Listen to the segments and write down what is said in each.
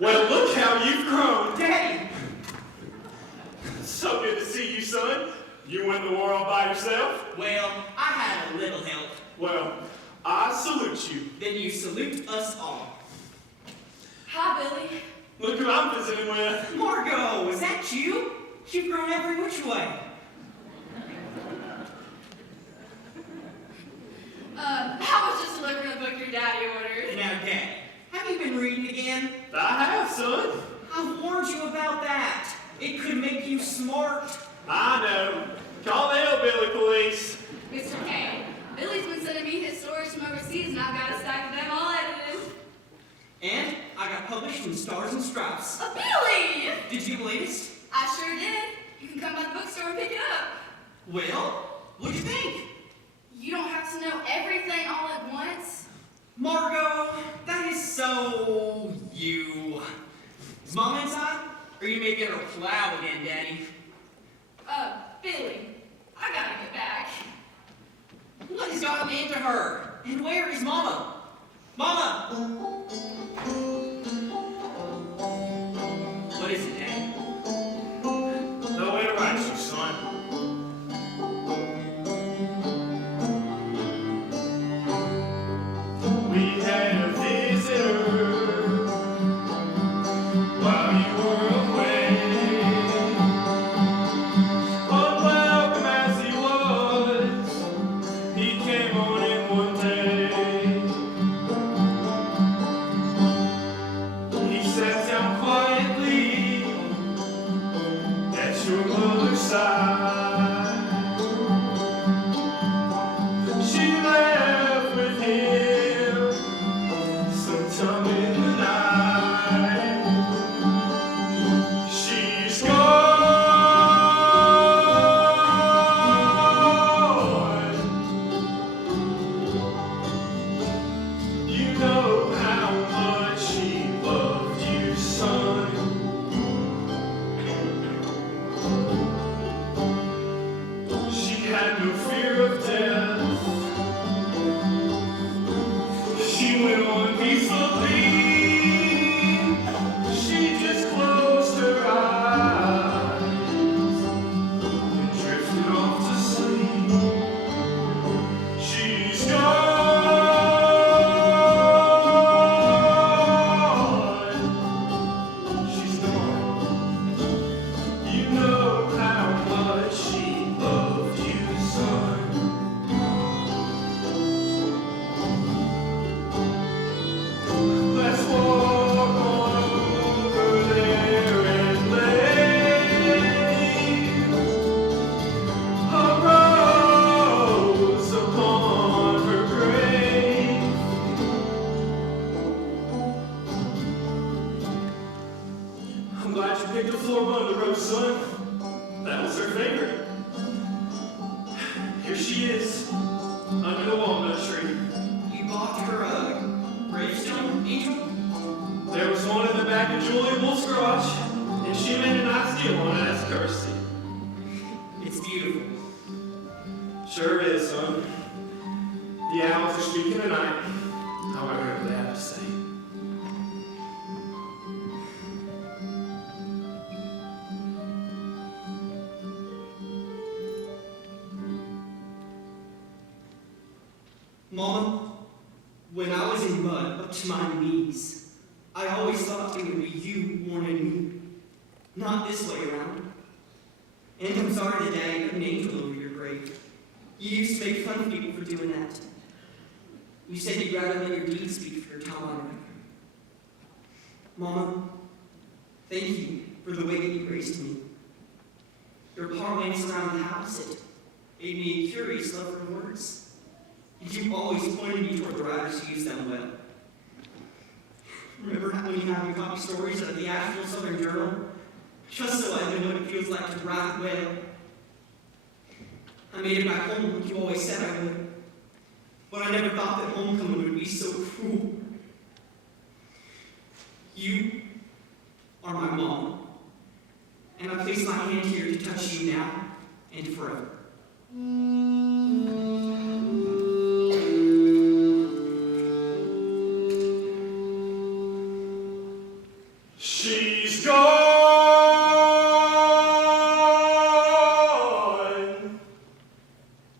Well, look how you've grown. Daddy! So good to see you, son. You win the war all by yourself? Well, I had a little help. Well, I salute you. Then you salute us all. Hi, Billy. Look who I'm visiting with. Margot, is that you? You've grown every which way. I was just delivering a book your daddy ordered. Now, Daddy, have you been reading again? I have, son. I've warned you about that. It could make you smart. I know. Call the hillbilly police. Mr. K, Billy's been sending me his stories from overseas, and I've got a stack of them all edited. And I got published in Stars and Stripes. Billy! Did you believe it? I sure did. You can come by the bookstore and pick it up. Well, what'd you think? You don't have to know everything all at once. Margot, that is so you. Is Mom inside? Or you may get her plow again, Daddy? Billy, I gotta get back. What has gotten into her? And where is Mama? Mama! What is it, Daddy? No way to write you, son. We had a visitor while you were away. Unwelcome as he was, he came on in one day. He sat down quietly at your mother's side. She left with him sometime in the night. She's gone. You know how much she loved you, son. She had no fear of death. She went on peacefully. She just closed her eyes and drifted off to sleep. She's gone. She's gone. You know how much she loved you, son. Let's walk on over there and lay a rose upon her grave. I'm glad you picked the floor rose, son. That was her favorite. Here she is, under the walnut tree. You bought her a gravestone, Angel? There was one in the back of Julie Wolf's garage, and she made a nice deal on it as a courtesy. It's beautiful. Sure is, son. The owls are speaking tonight. However, they have to say. Mama, when I was in mud up to my knees, I always thought it would be you wanted me, not this way around. And I'm sorry that Daddy put an angel over your grave. You used to make fun of people for doing that. You said you'd rather let your deeds speak for your time on record. Mama, thank you for the way that you raised me. Your parlance around the house, it gave me a curious love for words. You always pointed me toward the writers who use them well. Remember when you had me copy stories out of the Asheville Southern Journal? Just so I know what it feels like to write well. I made it back home like you always said I would. But I never thought that homecoming would be so cruel. You are my mom. And I place my hand here to touch you now and forever. She's gone.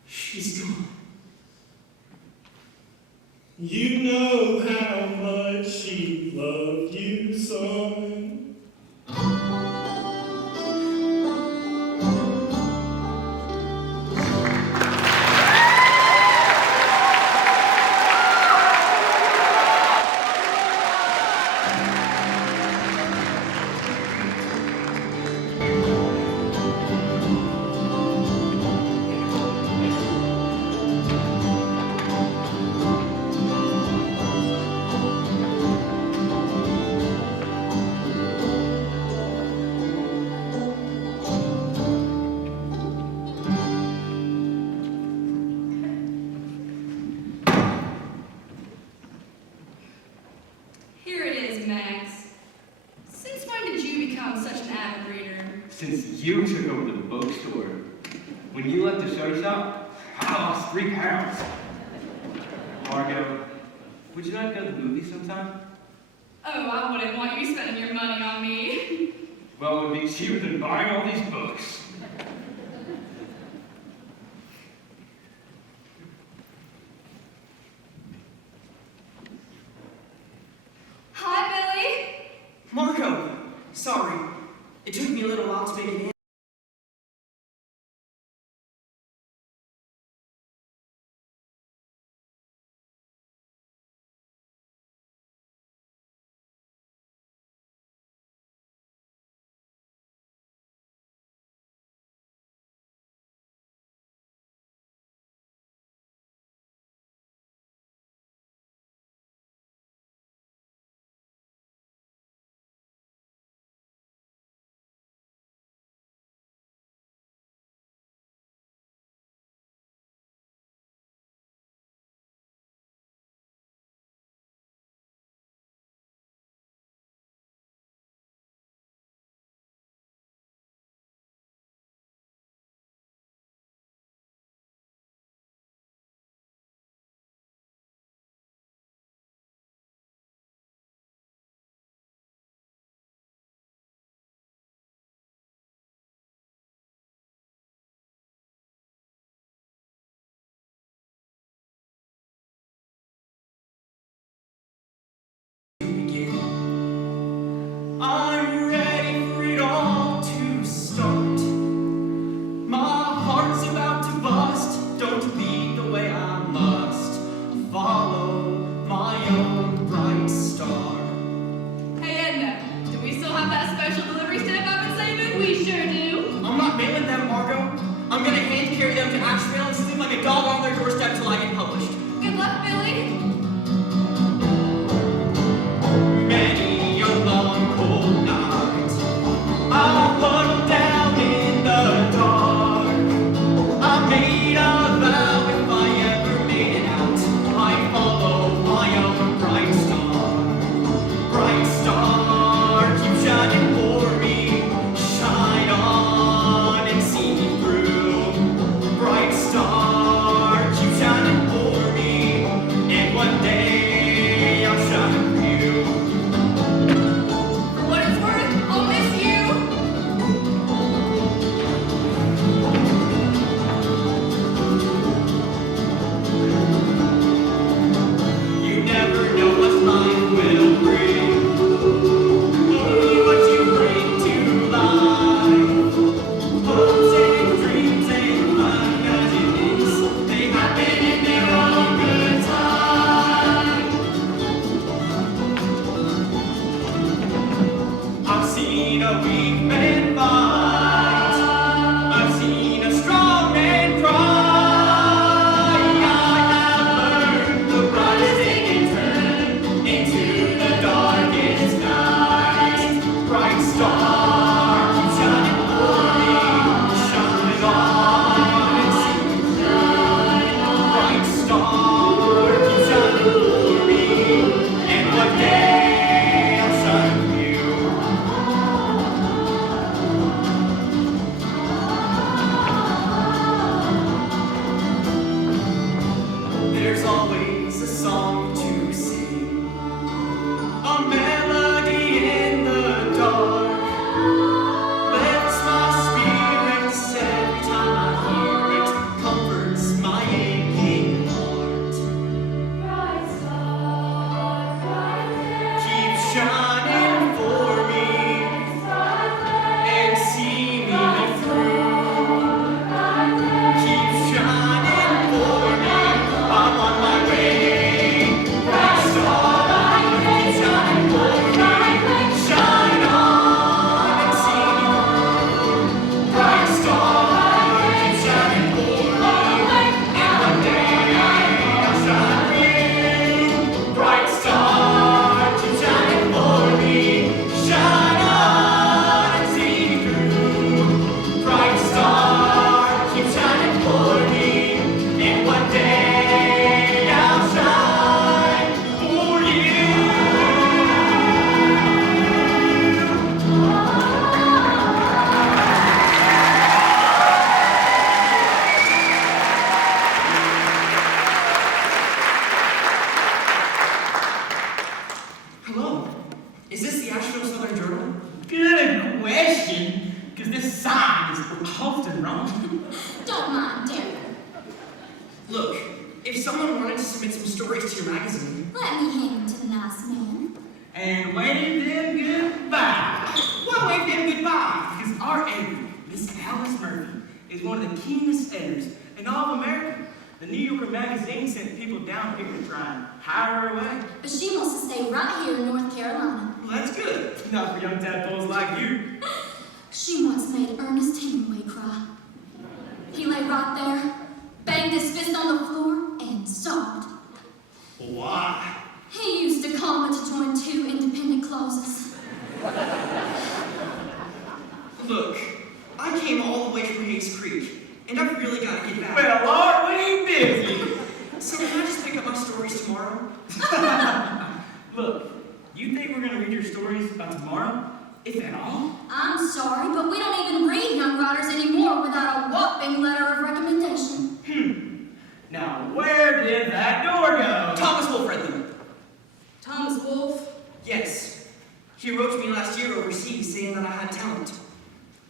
She's gone. You know how much she loved you, son. Here it is, Max. Since when did you become such an avid reader? Since you took over the bookstore. When you left the show shop, I lost 3 pounds. Margot, would you like to go to the movies sometime? Oh, I wouldn't want you spending your money on me. Well, it would be cheaper than buying all these books. Hi, Billy. Marco! Sorry. It took me a little while to make it in. I'm ready for it all to start. My heart's about to bust. Don't beat the way I must. Follow my own bright star. Hey, Edna, do we still have that special delivery stamp I've been saving? We sure do. I'm not mailing them, Margot. I'm gonna hand carry them to Asheville and sleep like a dog on their doorstep till I get published. Good luck, Billy. Many a long cold night, I'll huddle down in the dark. I made a vow if I ever made it out, I'd follow my own bright star. Bright star, keep shining for me. Shine on and see me through. Bright star, keep shining for me. And one day I'll shine for you. For what it's worth, I'll miss you. You never know what life will bring. Only what you bring to life. Hopes and dreams and imaginings, they happen in their own good time. I've seen a weak man fight. I've seen a strong man cry. I have learned the brightest day can turn into the darkest night. Bright star, keep shining for me. Shine on and see me through. Bright star, keep shining for me. And one day I'll shine for you. Is this the Asheville Southern Journal? Good question, because this sign is often wrong. Don't mind, Darren. Look, if someone wanted to submit some stories to your magazine... Let me hand to the nice man. And wave them goodbye. Why wave them goodbye? Because our editor, Miss Alice Murphy, is one of the keenest editors in all of America. The New Yorker magazine sent people down here to try and hire her away. But she wants to stay right here in North Carolina. Well, that's good. Not for young tadpoles like you. She once made Ernest Hemingway cry. He lay right there, banged his fist on the floor, and sobbed. Why? He used a comma to join two independent clauses. Look, I came all the way from Hayes Creek, and I've really got to get back. Well, aren't we busy? So can I just pick up my stories tomorrow? Look, you think we're going to read your stories about tomorrow? If at all? I'm sorry, but we don't even read young writers anymore without a whopping letter of recommendation. Now, where did that door go? Thomas Wolfe read them. Thomas Wolfe. Yes. He wrote to me last year overseas saying that I had talent.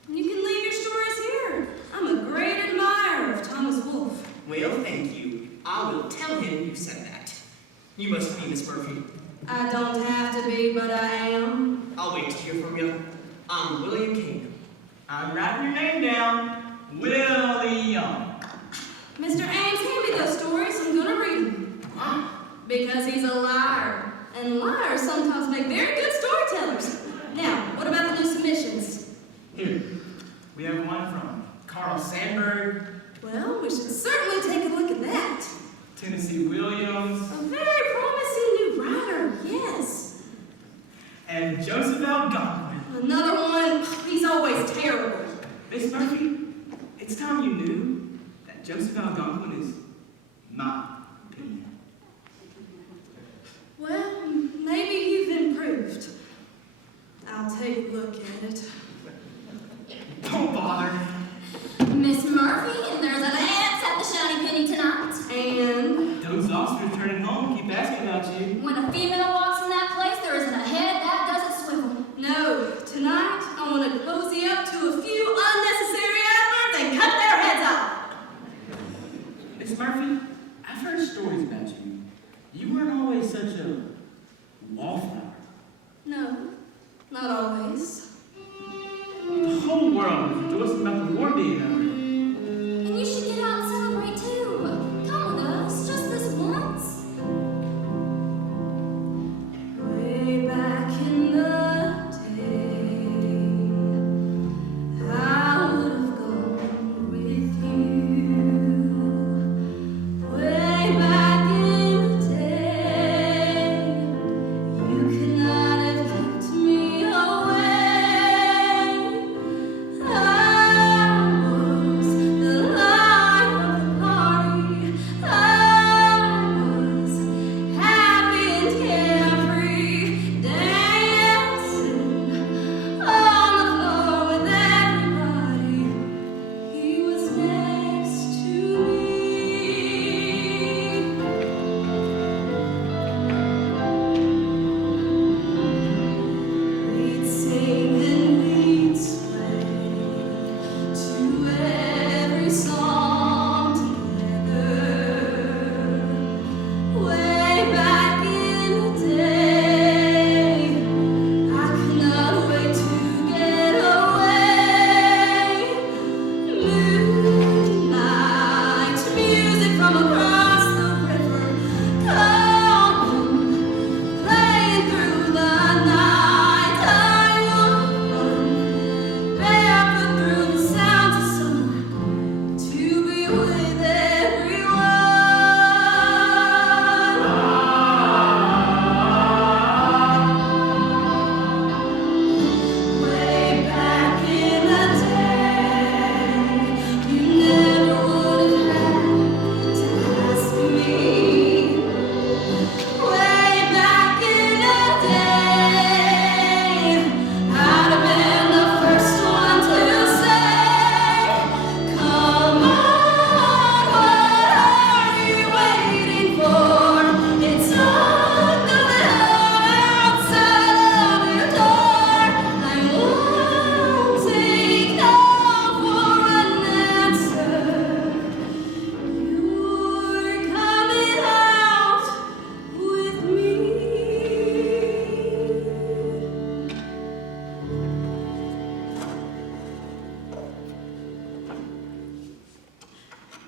You can leave your stories here. I'm a great admirer of Thomas Wolfe. Well, thank you. I will tell him you said that. You must be Miss Murphy. I don't have to be, but I am. I'll wait to hear from you. I'm William King. I'm writing your name down. William. Mr. Ames, hand me those stories. I'm gonna read them. Because he's a liar. And liars sometimes make very good storytellers. Now, what about the new submissions? Here, we have one from Carl Sandburg, Well, we should certainly take a look at that. Tennessee Williams, A very promising new writer, yes. and Joseph Algonquin. Another one, he's always terrible. Miss Murphy, it's time you knew that Joseph Algonquin is my opinion. Well, maybe you've improved. I'll take a look at it. Don't bother. Miss Murphy, there's a dance at the Shiny Penny tonight. And Those officers returning home keep asking about you. When a female walks in that place, there isn't a head that doesn't swivel. no, tonight I want to cozy up to a few unnecessary adverts and cut their heads off. Miss Murphy, I've heard stories about you. You weren't always such a wallflower. No, not always. The whole world is rejoicing about the war being over. And you should get out and celebrate too. Come with us, just this once. Way back in the day, I would have gone with you. Way back in the day, you could not have kept me away. I would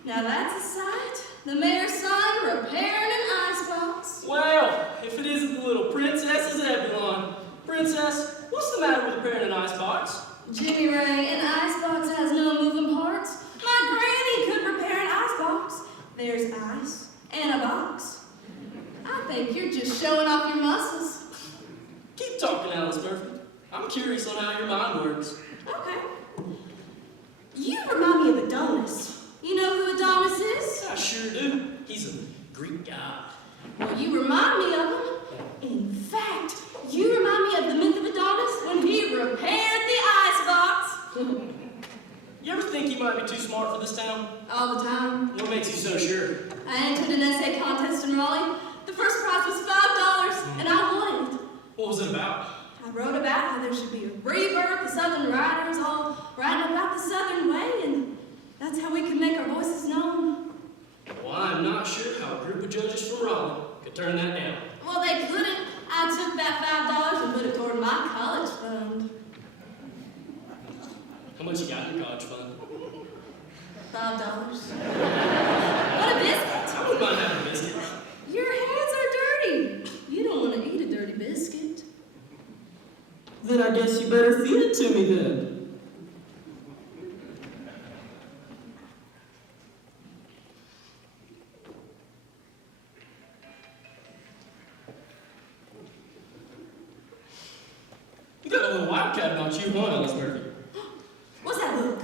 Now that's a sight. The mayor's son repairing an icebox. Well, if it isn't the little princess of Zebulon. Princess, what's the matter with repairing an icebox? Jimmy Ray, an icebox has no moving parts. My granny could repair an icebox. There's ice and a box. I think you're just showing off your muscles. Keep talking, Alice Murphy. I'm curious on how your mind works. Okay. You remind me of Adonis. You know who Adonis is? I sure do. He's a Greek god. Well, you remind me of him. In fact, you remind me of the myth of Adonis when he repaired the icebox. You ever think you might be too smart for this town? All the time. What makes you so sure? I entered an essay contest in Raleigh. The first prize was $5, and I won it. What was it about? I wrote about how there should be a rebirth, the Southern writers all writing about the Southern way, and that's how we can make our voices known. Well, I'm not sure how a group of judges from Raleigh could turn that down. Well, they couldn't. I took that $5 and put it toward my college fund. How much you got in your college fund? $5. What a biscuit! I wouldn't mind having a biscuit. Your hands are dirty. You don't want to eat a dirty biscuit. Then I guess you better feed it to me then. You got a little wildcat about you, huh, Alice Murphy? What's that book?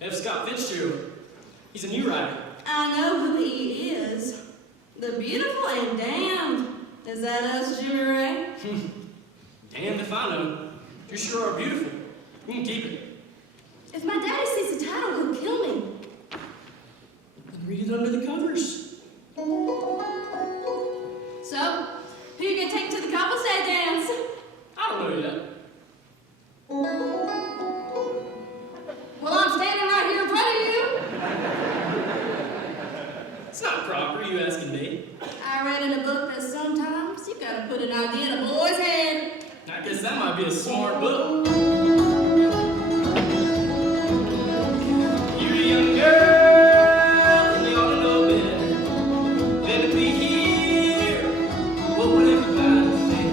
F. Scott Fitzgerald. He's a new writer. I know who he is. The beautiful and damned. Is that us, Jimmy Ray? Damned if I know. You sure are beautiful. You can keep it. If my daddy sees the title, he'll kill me. Then read it under the covers. So, who you gonna take to the couple's day dance? I don't know yet. Well, I'm standing right here in front of you. It's not proper, you asking me. I read in a book that sometimes you gotta put an idea in a boy's head. I guess that might be a smart book. You're a young girl, and you ought to know better than to be here. What would everybody think?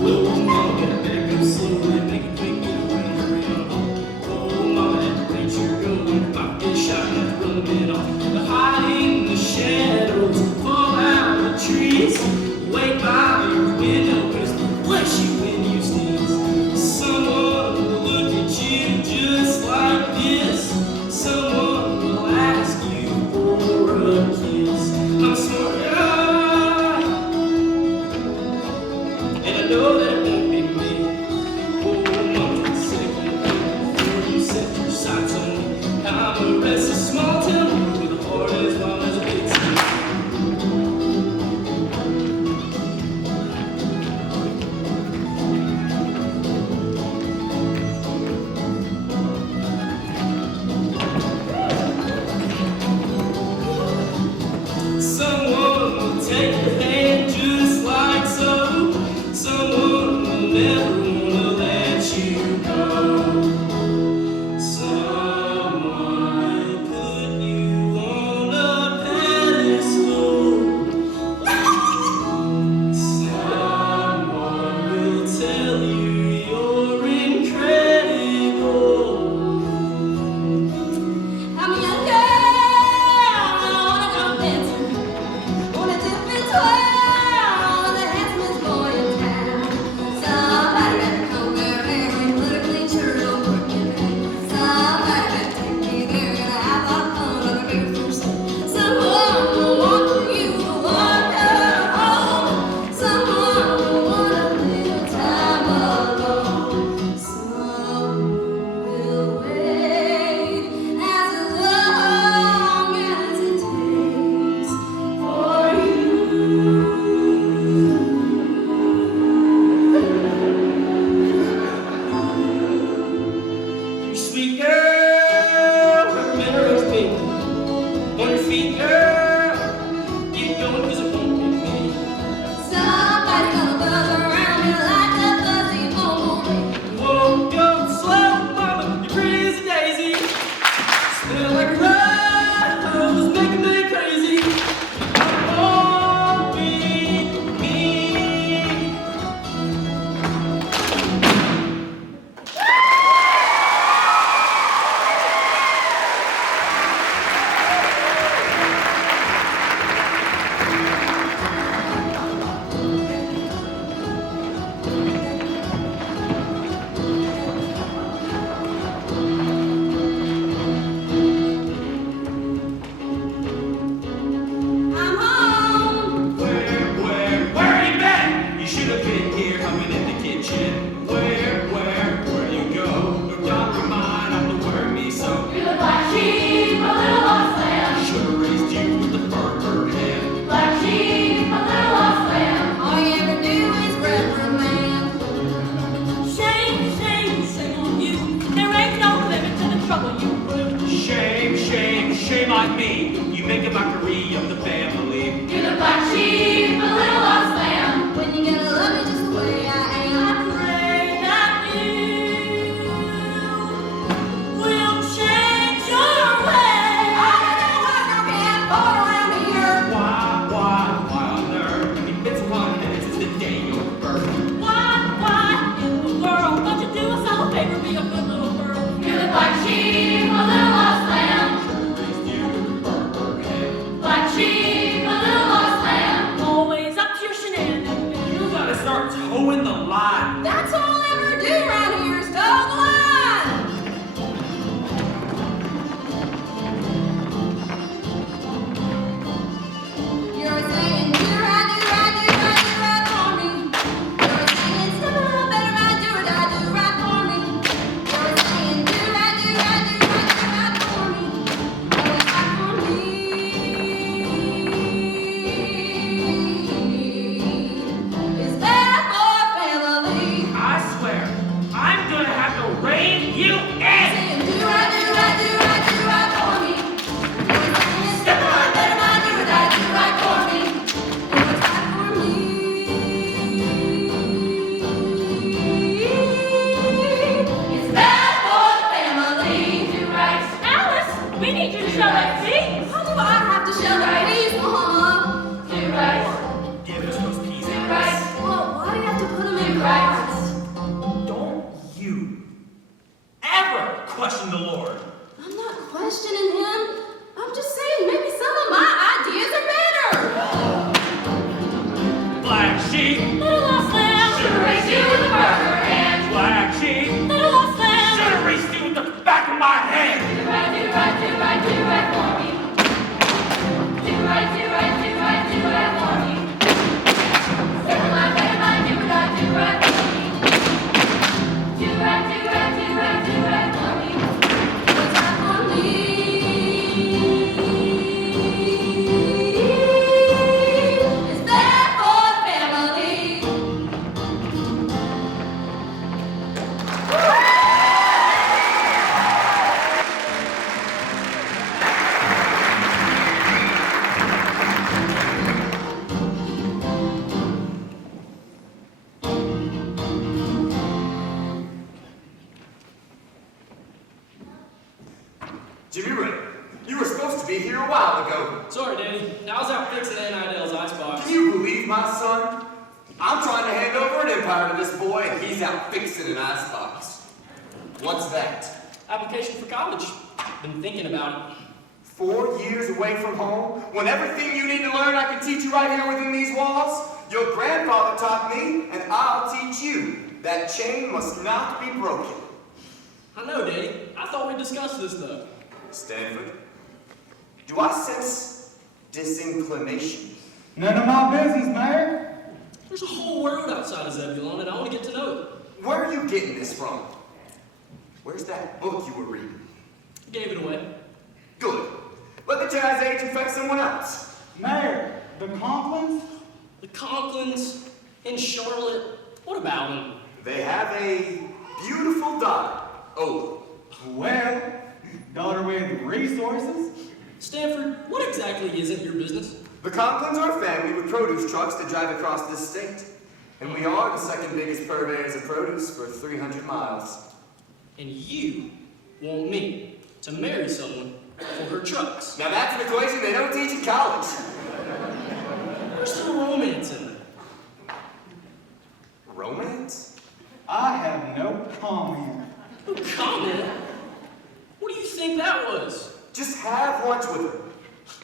Well, mama, better go slowly, make it quick, get away, hurry on home. Oh, mama, at the rate you're going, pop this shot and have to run a bit off. The hiding in the shadows, fall out of the trees, wait by your window, 'cause bless you when you sneeze. Someone will look at you just like this. Someone will ask you for a kiss. I'm smart, and I know that it won't be me. Oh, chin. Where you go? No doubt in your mind, I'm the worry me so. You're the black sheep, a little lost lamb. Should've raised you with the fur head. Black sheep, a little lost lamb. All you ever do is reprimand. Shame, shame, shame on you. There ain't no limit to the trouble you brew. Shame on me. You make a mockery of the family. You're the black sheep, a little lost lamb. When you gotta love me just the way I am. I pray that you will change your ways. I don't know why you can't fall around here. Why on earth? If it's 1 minute since the day you were birth. Why in the world don't you do us all a favor, be a good little girl? You're the black sheep, a little lost lamb. Raised you with the fur head. Black sheep, a little lost lamb. Always up to your shenanigans. You gotta start towing the line. That's all I'll ever do around here is toe the line. You're saying do right for me. You're saying step up, better right, do or die, do right for me. You're saying do right for me. Always right for me. Is that for family? I swear, I'm gonna have to rein you in. Saying do right for me. You're saying step up, better right, do or die, do right for me. Always right for me. Is that for family? Do right. Alice, we need you to show that feet. How do I have to show the peace, Mama? Do right. Give us those peas. Do right. Well, why do you have to put them in Do parts? Don't you ever question the Lord. I'm not questioning him. I'm just saying maybe some of my ideas are better. Black sheep, Little lost lamb. Should've raised you with a burger hand. black sheep. Little lost lamb. Should've reached you with the back of my hand. Do right for me. Do right for me. Step in line, better mind, do or die, do right for me. Do right for me. What's right for me? Is that for family? Jimmy Ray, you were supposed to be here a while ago. Sorry, Danny. I was out fixing Aunt Idell's icebox. Can you believe my son? I'm trying to hand over an empire to this boy, and he's out fixing an icebox. What's that? Application for college. Been thinking about it. 4 years away from home, when everything you need to learn I can teach you right here within these walls? Your grandfather taught me, and I'll teach you. That chain must not be broken. I know, Danny. I thought we discussed this, though. Stanford, do I sense disinclination? None of my business, Mayor. There's a whole world outside of Zebulon, and I want to get to know it. Where are you getting this from? Where's that book you were reading? Gave it away. Good. Let the jazz age infect someone else. Mayor, the Conklins? The Conklins in Charlotte. What about them? They have a beautiful daughter. Oh, Well, daughter with resources? Stanford, what exactly isn't your business? the Conklins are a family with produce trucks that drive across this state. And we are the second biggest purveyors of produce for 300 miles. And you want me to marry someone for her trucks. Now that's an equation they don't teach in college. Where's the romance in it? Romance? I have no comment. No comment? What do you think that was? Just have lunch with her.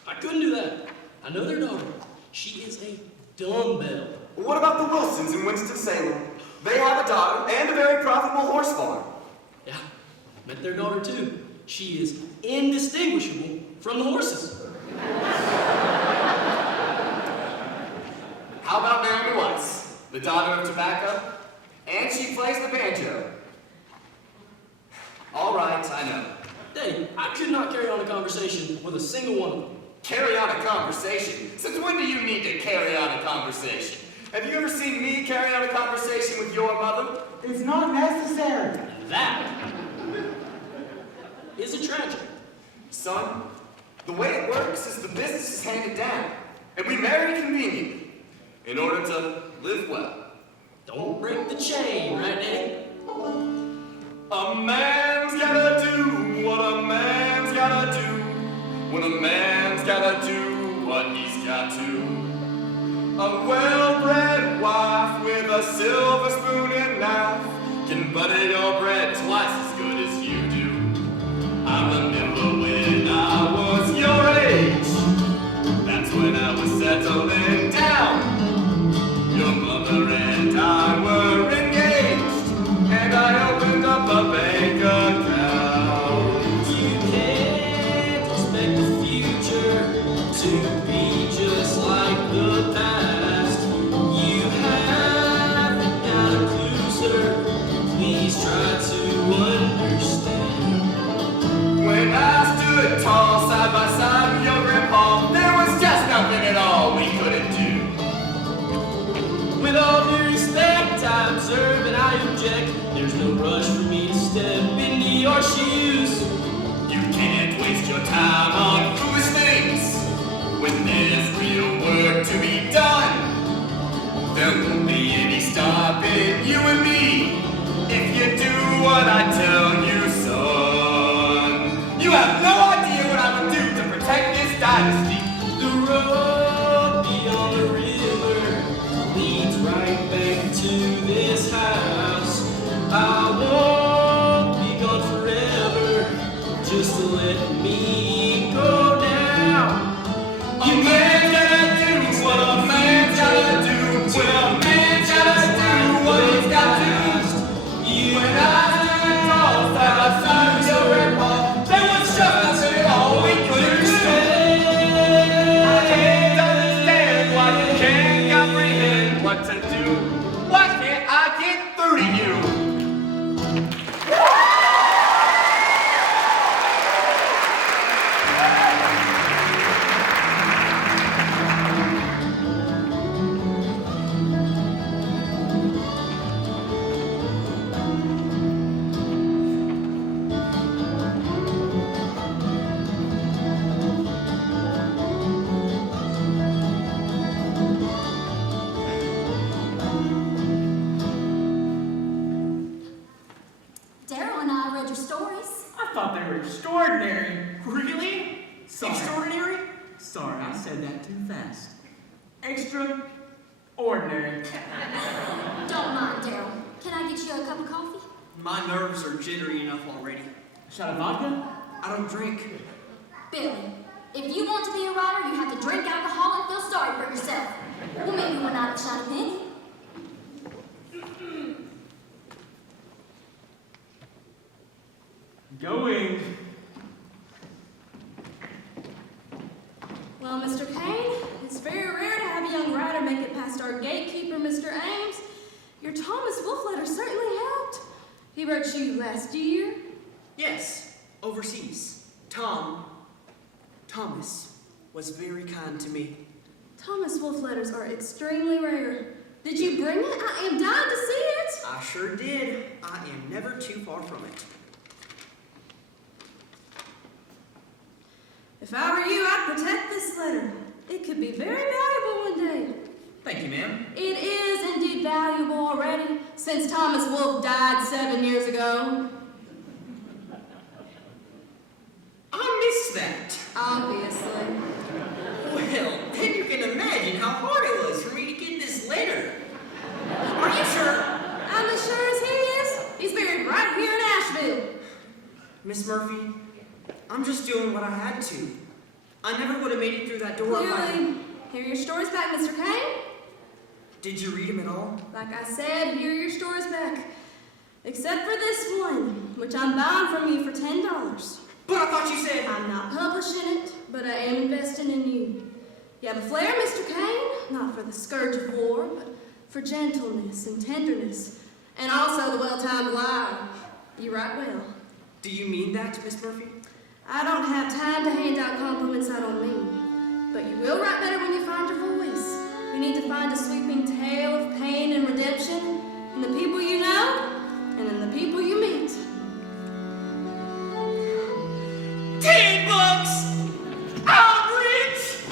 I couldn't do that. I know their daughter. She is a dumbbell. What about the Wilsons in Winston-Salem? They have a daughter and a very profitable horse farm. Yeah, met their daughter too. She is indistinguishable from the horses. How about Naomi Weiss, the daughter of tobacco? And she plays the banjo. All right, I know. Daddy, I could not carry on a conversation with a single one of them. Carry on a conversation? Since when do you need to carry on a conversation? Have you ever seen me carry on a conversation with your mother? It's not necessary. That is a tragedy. Son, the way it works is the business is handed down, and we marry conveniently in order to live well. Don't break the chain, right, Daddy? A man's gotta do what a man's gotta do when a man's gotta do what he's got to. A well-bred wife with a silver spoon and knife can butter your bread twice as good as you do. I remember when I was your age, that's when I was settling down. Your mother and I were engaged, and I opened up a bank account. You can't expect the future to be just like the past. You haven't got a clue, sir. Please try to understand. When I stood tall side by side with your grandpa, there was just nothing at all we couldn't do. With all due respect, I observe and I object. There's no rush for me to step into your shoes. You can't waste your time on foolish things when there's real work to be done. There won't be any stopping you and me if you do what I tell you, son. You have no idea what I would do to protect this dynasty. The road beyond the river leads right back to this house. I won't be gone forever, just to let me go now. A man gotta do what a man gotta do when a man gotta do what he's got to. When I stood tall side by side with your grandpa, there was just nothing at all we couldn't do. I can't understand why you can't comprehend what to do. Why can't I get through to you? Daryl and I read your stories. I thought they were extraordinary. Really? Extraordinary? Sorry, I said that too fast. Extraordinary. Don't mind, Daryl. Can I get you a cup of coffee? My nerves are jittery enough already. Shot of vodka? I don't drink. Billy, if you want to be a writer, you have to drink alcohol and feel sorry for yourself. Well, maybe we're not a shiny penny. Going. Well, Mr. Kane, it's very rare to have a young writer make it past our gatekeeper, Mr. Ames. Your Thomas Wolfe letter certainly helped. He wrote you last year. Yes, overseas. Thomas was very kind to me. Thomas Wolfe letters are extremely rare. Did you bring it? I am dying to see it. I sure did. I am never too far from it. If I were you, I'd protect this letter. It could be very valuable one day. Thank you, ma'am. It is indeed valuable already, since Thomas Wolfe died 7 years ago. I missed that. Obviously. Well, then you can imagine how hard it was for me to get this letter. Are you sure? I'm as sure as he is. He's buried right here in Asheville. Miss Murphy, I'm just doing what I had to. I never would have made it through that door if I... Clearly. Hear your stories back, Mr. Kane. Did you read them at all? Like I said, hear your stories back. Except for this one, which I'm buying from you for $10. But I thought you said... I'm not publishing it, but I am investing in you. You have a flair, Mr. Kane, not for the scourge of war, but for gentleness and tenderness, And also the well-timed lie. You write well. Do you mean that, Miss Murphy? I don't have time to hand out compliments I don't mean. But you will write better when you find your voice. You need to find a sweeping tale of pain and redemption in the people you know and in the people you meet. 10 bucks! I'm rich!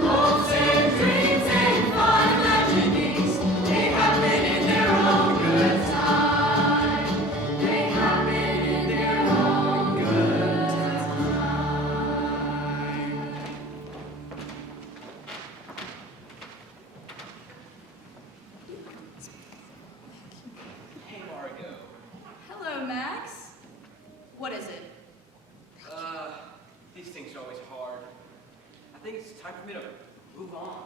Hopes and dreams and fond imaginings, they happen in their own good time. They happen in their own good time. Hey, Margo. Hello, Max. What is it? These things are always hard. I think it's time for me to move on.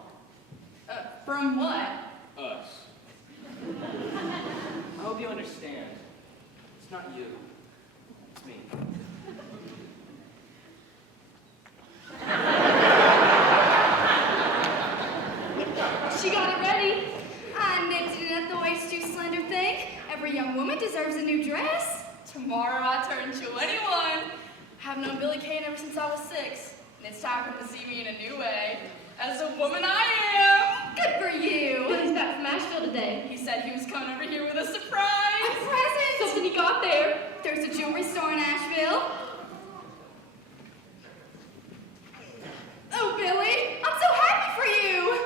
From what? Us. I hope you understand. It's not you. It's me. She got it ready. I nipped it at the waist too slender thing. Every young woman deserves a new dress. Tomorrow I turn 21. I've known Billy Kane ever since I was 6. And it's time for him to see me in a new way. As the woman I am. Good for you. He's back from Asheville today. He said he was coming over here with a surprise. A present? Something he got there. There's a jewelry store in Asheville. Oh, Billy, I'm so happy for you.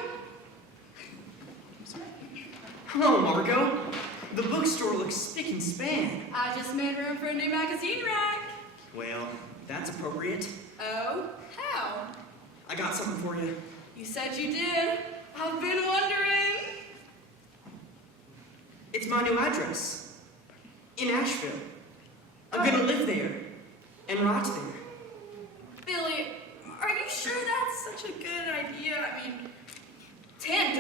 Hello, Margot. The bookstore looks spick and span. I just made room for a new magazine rack. Well, that's appropriate. Oh, how? I got something for you. You said you did. I've been wondering. It's my new address. In Asheville. I'm gonna live there. And write there. Billy, are you sure that's such a good idea? I mean, $10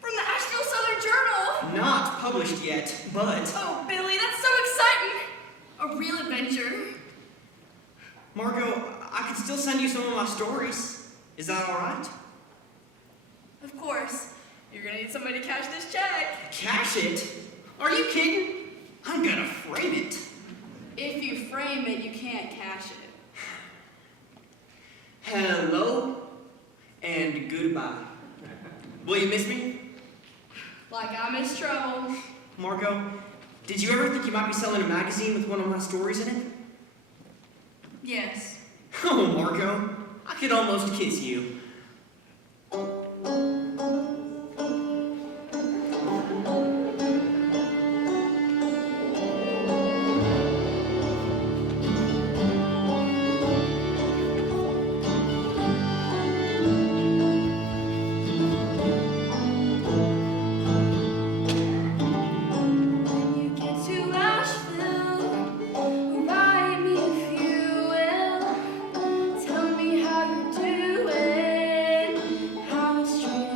from the Asheville Southern Journal. Not published yet, but... Oh, Billy, that's so exciting. A real adventure. Margot, I can still send you some of my stories. Is that all right? Of course. You're gonna need somebody to cash this check. Cash it? Are you kidding? I'm gonna frame it. If you frame it, you can't cash it. Hello and goodbye. Will you miss me? Like I miss trouble. Margot, did you ever think you might be selling a magazine with one of my stories in it? Yes. Oh, Margot, I could almost kiss you. When you get to Asheville, write me if you will. Tell me how you're doing, how it's treating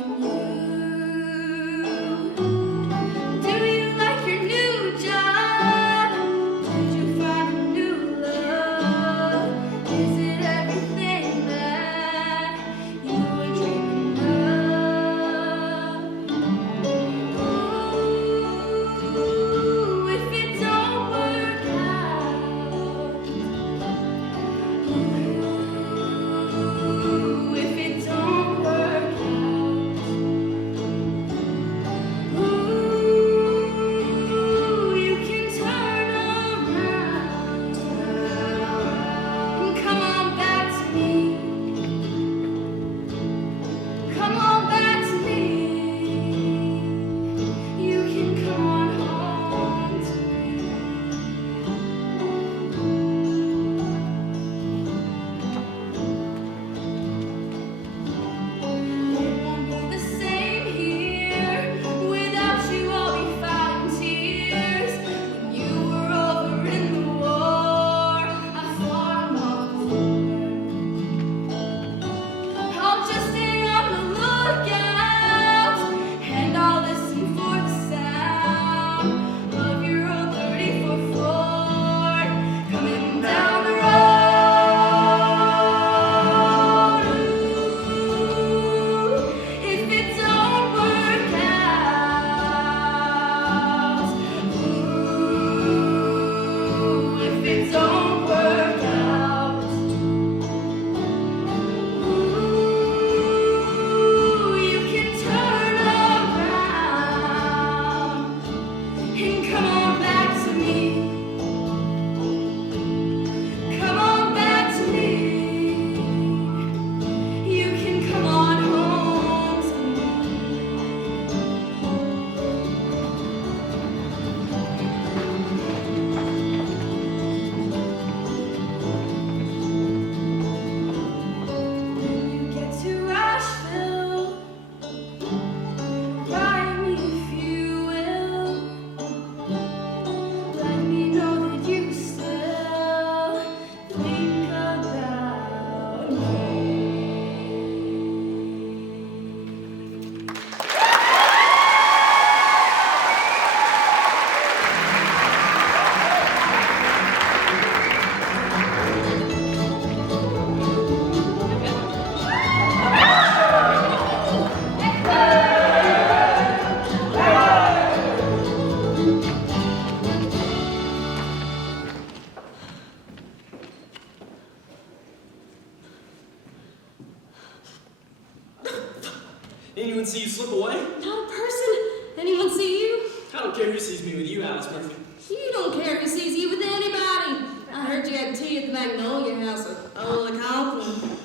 anyone see you slip away? Not a person. Anyone see you? I don't care who sees me with you, Alice Murphy. You don't care who sees you with anybody. I heard you had tea at the Magnolia House with Ola Conklin.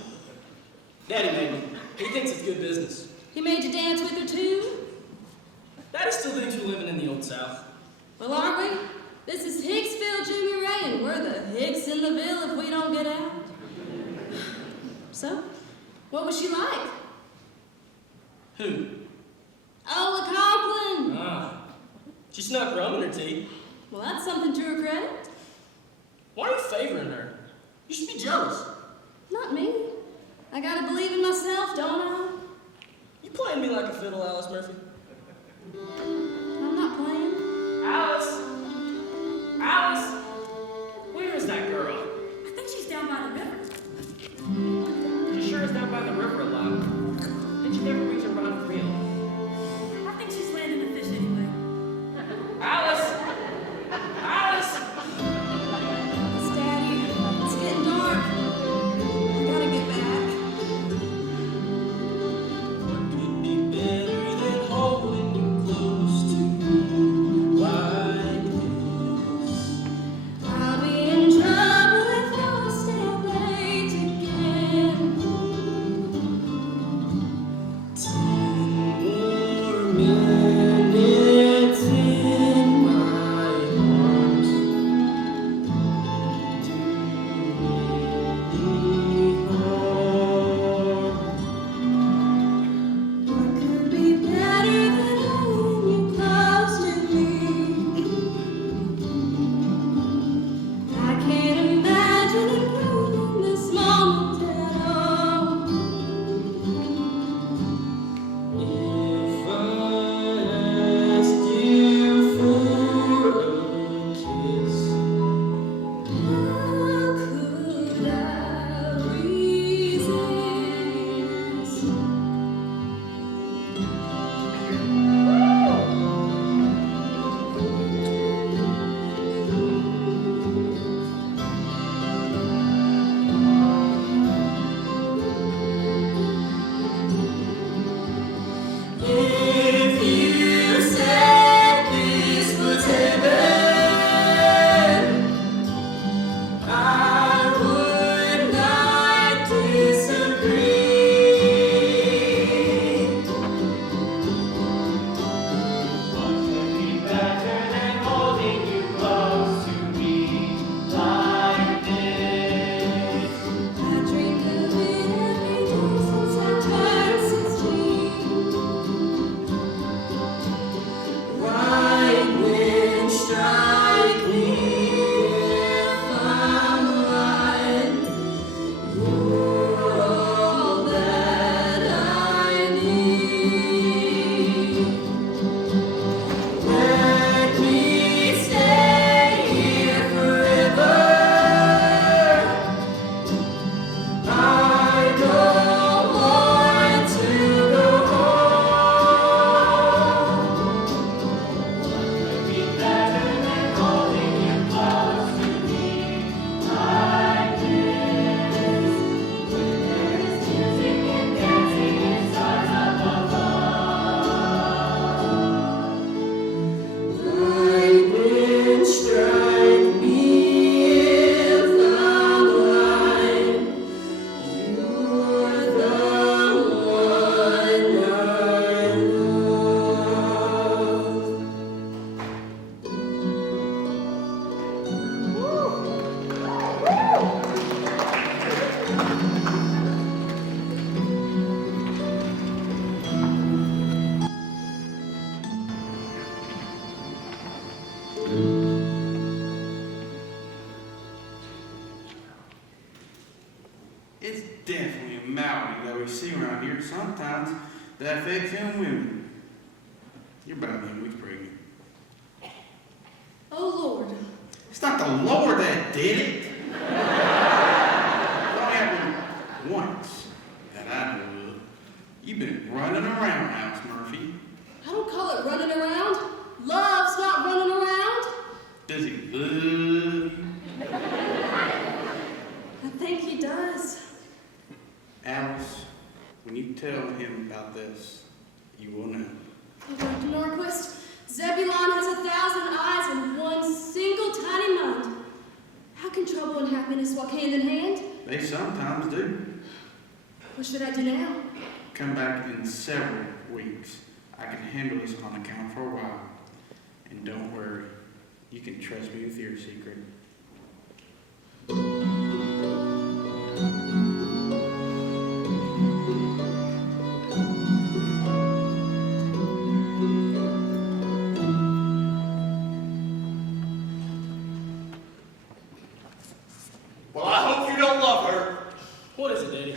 Daddy made me. He thinks it's good business. He made you dance with her too? Daddy still thinks we're living in the Old South. Well, aren't we? This is Hicksville, Junior Ray, and we're the Hicks in the Ville if we don't get out. So, what was she like? Who? Ola Conklin! Ah. She snuck rum in her tea. Well, that's something to her credit. Why are you favoring her? You should be jealous. Not me. I gotta believe in myself, don't I? You playing me like a fiddle, Alice Murphy? I'm not playing. Alice! Alice! Where is that girl? I think she's down by the river. She sure is down by the river a lot. And she never brings her rod for real. I think she's landing the fish anyway. Alice! Alice! It's Daddy. It's getting dark. I gotta get back. What could be better than holding you close to me like this? I'll be in trouble if I stay late again. 10 more minutes in my arms. Do me harm. What could be better than holding you close to me? I can't imagine improving this moment at all. If I asked you for a kiss, How could I resist? if you said this was heaven, I would not disagree. What could be better than holding you close to me like this? I dreamed of it every day since I turned 16. Right wind strike me if I'm right. You're all that I need. Let me stay here forever. I don't want to go home. Could be better than holding you close to me like this. When there is music and dancing and stars up above. Right wind strike me if I'm right. You're the one I love. It's definitely a malady that we see around here sometimes that affects young women. You're about 9 weeks pregnant. Oh, Lord. It's not the Lord that did it. It only happened once that I know of. You've been running around, Alice Murphy. I don't call it running around. Love's not running around. Does he love you? I think he does. Alice, when you tell him about this, You will know. Oh, Dr. Norquist, Zebulon has 1,000 eyes and one single tiny mind. How can trouble and happiness walk hand in hand? They sometimes do. What should I do now? Come back in several weeks. I can handle this on account for a while. And don't worry, you can trust me with your secret. Well, I hope you don't love her. What is it, Daddy?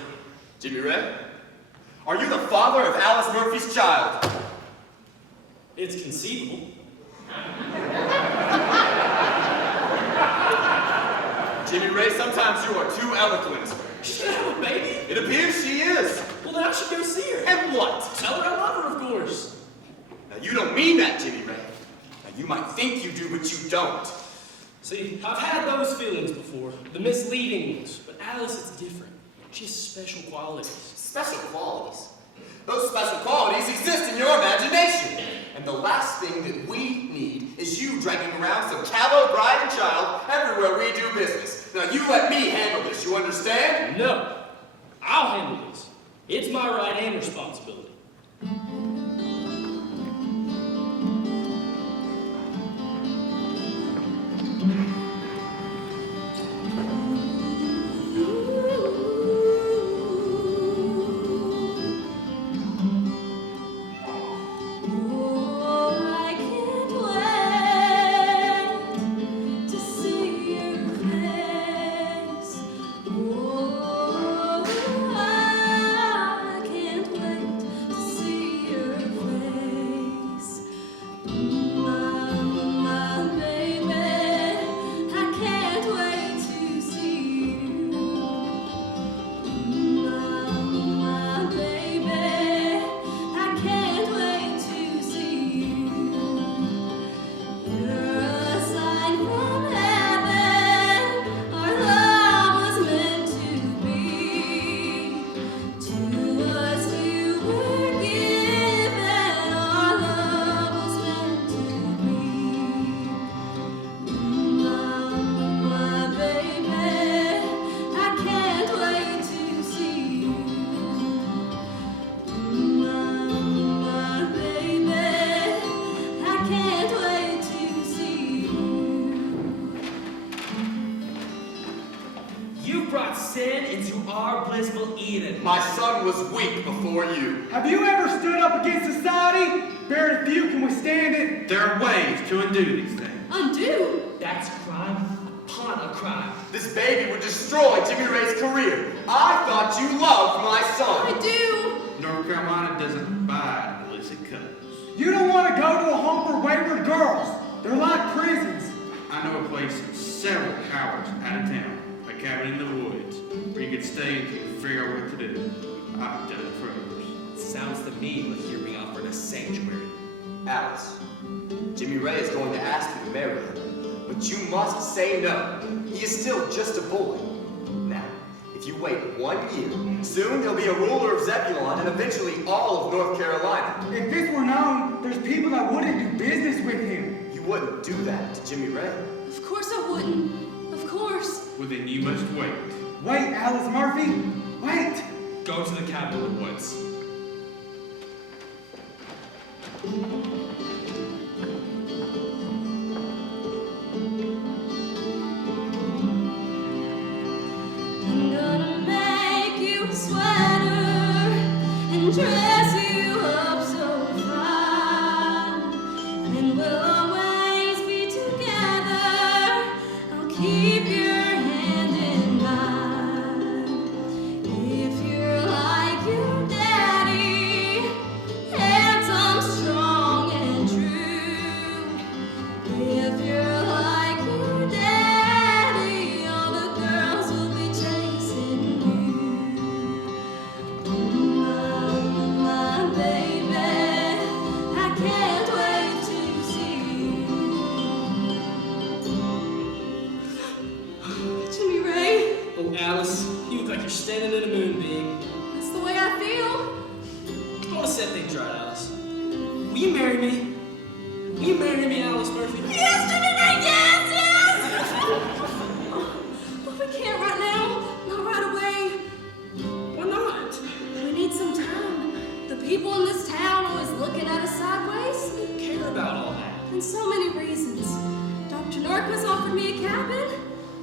Jimmy Ray, are you the father of Alice Murphy's child? It's conceivable. Jimmy Ray, sometimes you are too eloquent. She can have a baby? It appears she is. Well, then I should go see her. And what? Tell her I love her, of course. Now, you don't mean that, Jimmy Ray. Now, you might think you do, but you don't. See, I've had those feelings before, the misleading ones, but Alice is different. She has special qualities. Special qualities? Those special qualities exist in your imagination. And the last thing that we need is you dragging around some callow bride and child everywhere we do business. Now you let me handle this, you understand? No, I'll handle this. It's my right and responsibility. My son was weak before you. Have you ever stood up against society? Very few can withstand it. There are ways to undo these things. Undo? That's crime upon a crime. This baby would destroy Jimmy Ray's career. I thought you loved my son. I do. North Carolina doesn't buy illicit couples. You don't want to go to a home for wayward girls. They're like prisons. I know a place several hours out of town, a cabin in the woods, where you could stay until you figure out what to do. I've done it for others. Sounds to me like you're being offered a sanctuary. Alice, Jimmy Ray is going to ask you to marry him, but you must say no. He is still just a boy. Now, if you wait 1 year, soon he'll be a ruler of Zebulon and eventually all of North Carolina. If this were known, there's people that wouldn't do business with him. You wouldn't do that to Jimmy Ray. Of course I wouldn't. Of course. Well, then you must wait. Wait, Alice Murphy. Wait. Go to the cabin in the woods. I'm gonna make you a sweater and dress you up so fine. And we'll always be together. I'll keep your hand in mine. If you're like your daddy, handsome, strong, and true. If you're like your daddy, all the girls will be chasing you. My baby, I can't wait to see you. Jimmy Ray, Oh, Alice, you look like you're standing in a moonbeam. that's the way I feel. I want to set things right, Alice. Will you marry me? Will you marry me, Alice Murphy? Yesterday, yes! But we can't right now. Not right away. Why not? We need some time. The people in this town always looking at us sideways. I don't care about all that. And so many reasons. Dr. Norquist offered me a cabin.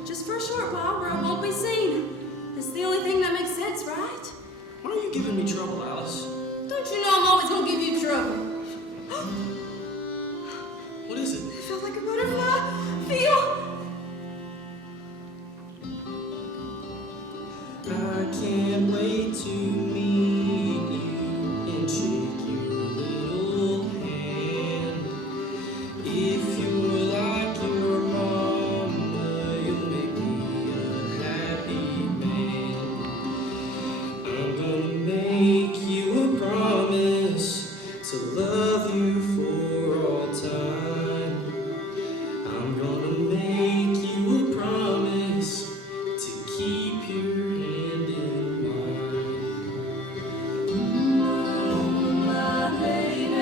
Just for a short while where I won't be seen. It's the only thing that makes sense, right? Why are you giving me trouble, Alice? Don't you know I'm always gonna give you trouble? What is it? I felt like a butterfly. Feel? I can't wait to meet you and shake your little hand. If you're like your mama, you'll make me a happy man. I'm gonna make you a promise to love you for all time. I'm gonna make you a promise to keep your hand in mine. My baby,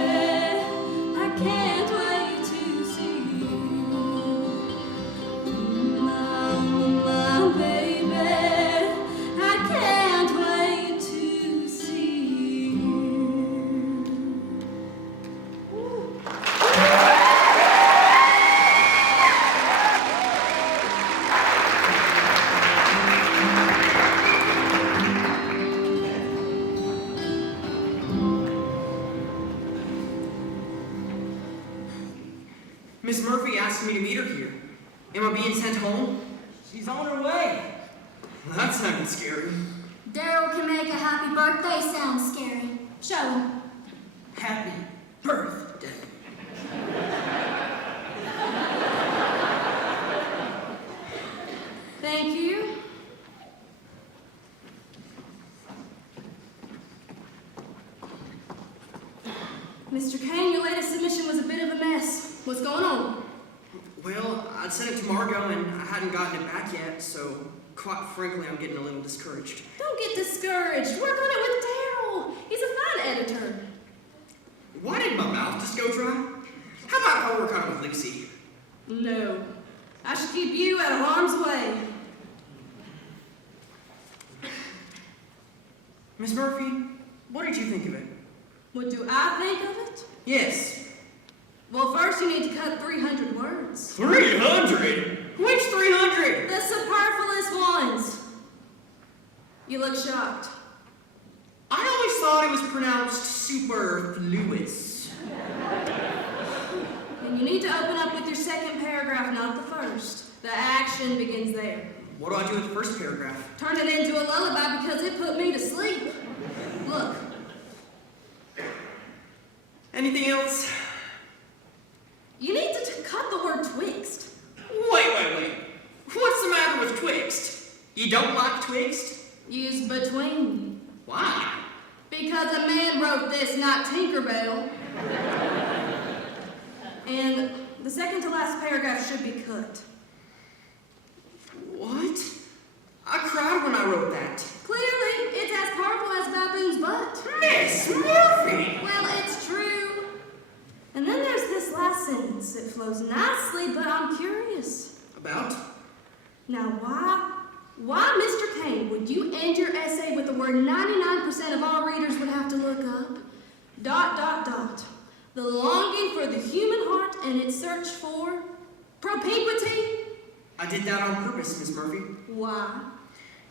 I can't wait to see you. My baby, I can't wait to see you. Miss Murphy asked me to meet her here. Am I being sent home? She's on her way. Well, that sounded scary. Daryl can make a happy birthday sound scary. Show him. Happy birthday. Thank you. Mr. Kane, your latest submission was a bit of a mess. What's going on? Well, I'd sent it to Margot and I hadn't gotten it back yet, so quite frankly, I'm getting a little discouraged. Don't get discouraged. Work on it with Daryl. He's a fine editor. Why did my mouth just go dry? How about I work on it with Lucy? No. I should keep you out of harm's way. Miss Murphy, what did you think of it? What do I think of it? Yes. Well, first you need to cut 300 words. 300? Which 300? The superfluous ones. You look shocked. I always thought it was pronounced superfluous. And you need to open up with your second paragraph, not the first. The action begins there. What do I do with the first paragraph? Turn it into a lullaby because it put me to sleep. Look. Anything else? You need to cut the word twixt. Wait. What's the matter with twixt? You don't like twixt? Use between. Why? Because a man wrote this, not Tinkerbell. And the second to last paragraph should be cut. What? I cried when I wrote that. Clearly, it's as powerful as Baboon's butt. Miss Murphy! Well, it's true. And then there's this last sentence. It flows nicely, but I'm curious. About? Now, why, Mr. Kane, would you end your essay with the word 99% of all readers would have to look up? ... The longing for the human heart and its search for propinquity? I did that on purpose, Miss Murphy. Why?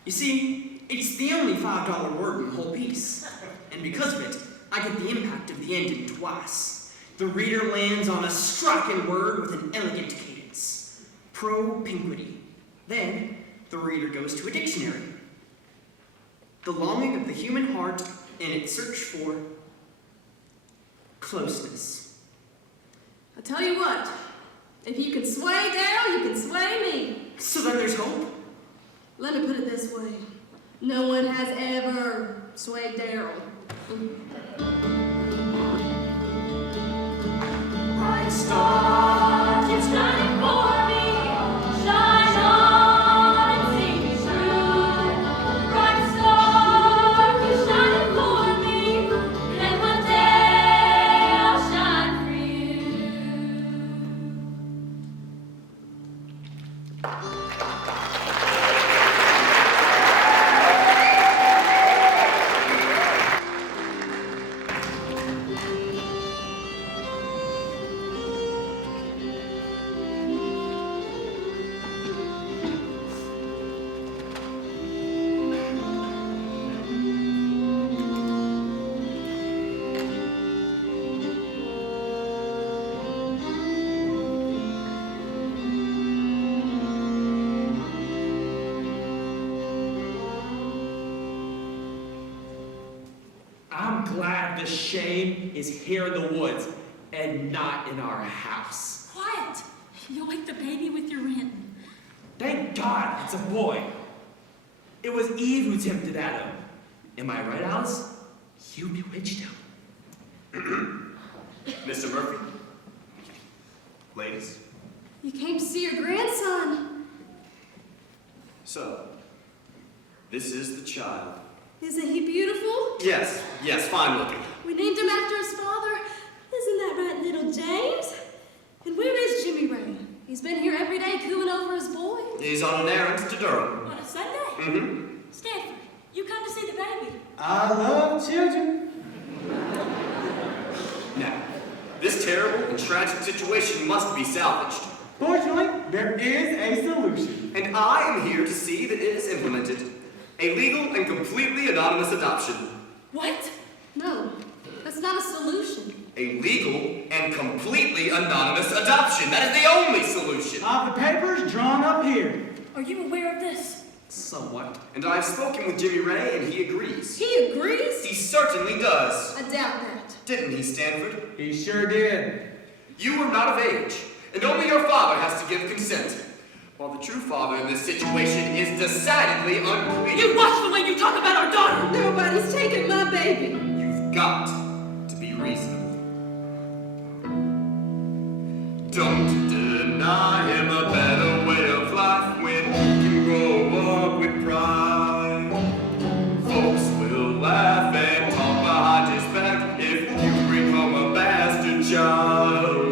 You see, it's the only $5 word in the whole piece. And because of it, I get the impact of the ending twice. The reader lands on a striking word with an elegant cadence. Propinquity. Then, the reader goes to a dictionary. The longing of the human heart and its search for closeness. I tell you what, if you can sway Daryl, you can sway me. So then there's hope? Let me put it this way. No one has ever swayed Daryl. Bright star, keep shining for me. Shine on and see me through. Bright star, keep shining for me. And one day I'll shine. I'm glad the shame is here in the woods and not in our house. Quiet. You'll wake the baby with your ranting. Thank God it's a boy. It was Eve who tempted Adam. Am I right, Alice? You bewitched him. Mr. Murphy? Ladies? You came to see your grandson. So, this is the child. Isn't he beautiful? Yes, fine looking. We named him after his father. Isn't that right, little James? And where is Jimmy Ray? He's been here every day cooing over his boy. He's on an errand to Durham. On a Sunday? Mm-hmm. Stanford, you come to see the baby. I love children. Now, this terrible and tragic situation must be salvaged. Fortunately, there is a solution. And I am here to see that it is implemented. A legal and completely anonymous adoption. What? No, that's not a solution. A legal and completely anonymous adoption. That is the only solution. The papers drawn up here. Are you aware of this? Somewhat. And I've spoken with Jimmy Ray, and he agrees. He agrees? He certainly does. I doubt that. Didn't he, Stanford? He sure did. You are not of age, and only your father has to give consent. While the true father in this situation is decidedly unclear. You watch the way you talk about our daughter! Nobody's taking my baby. You've got to be reasonable. Don't deny him a better way of life when he can grow up with pride. Folks will laugh and talk behind his back if you become a bastard child.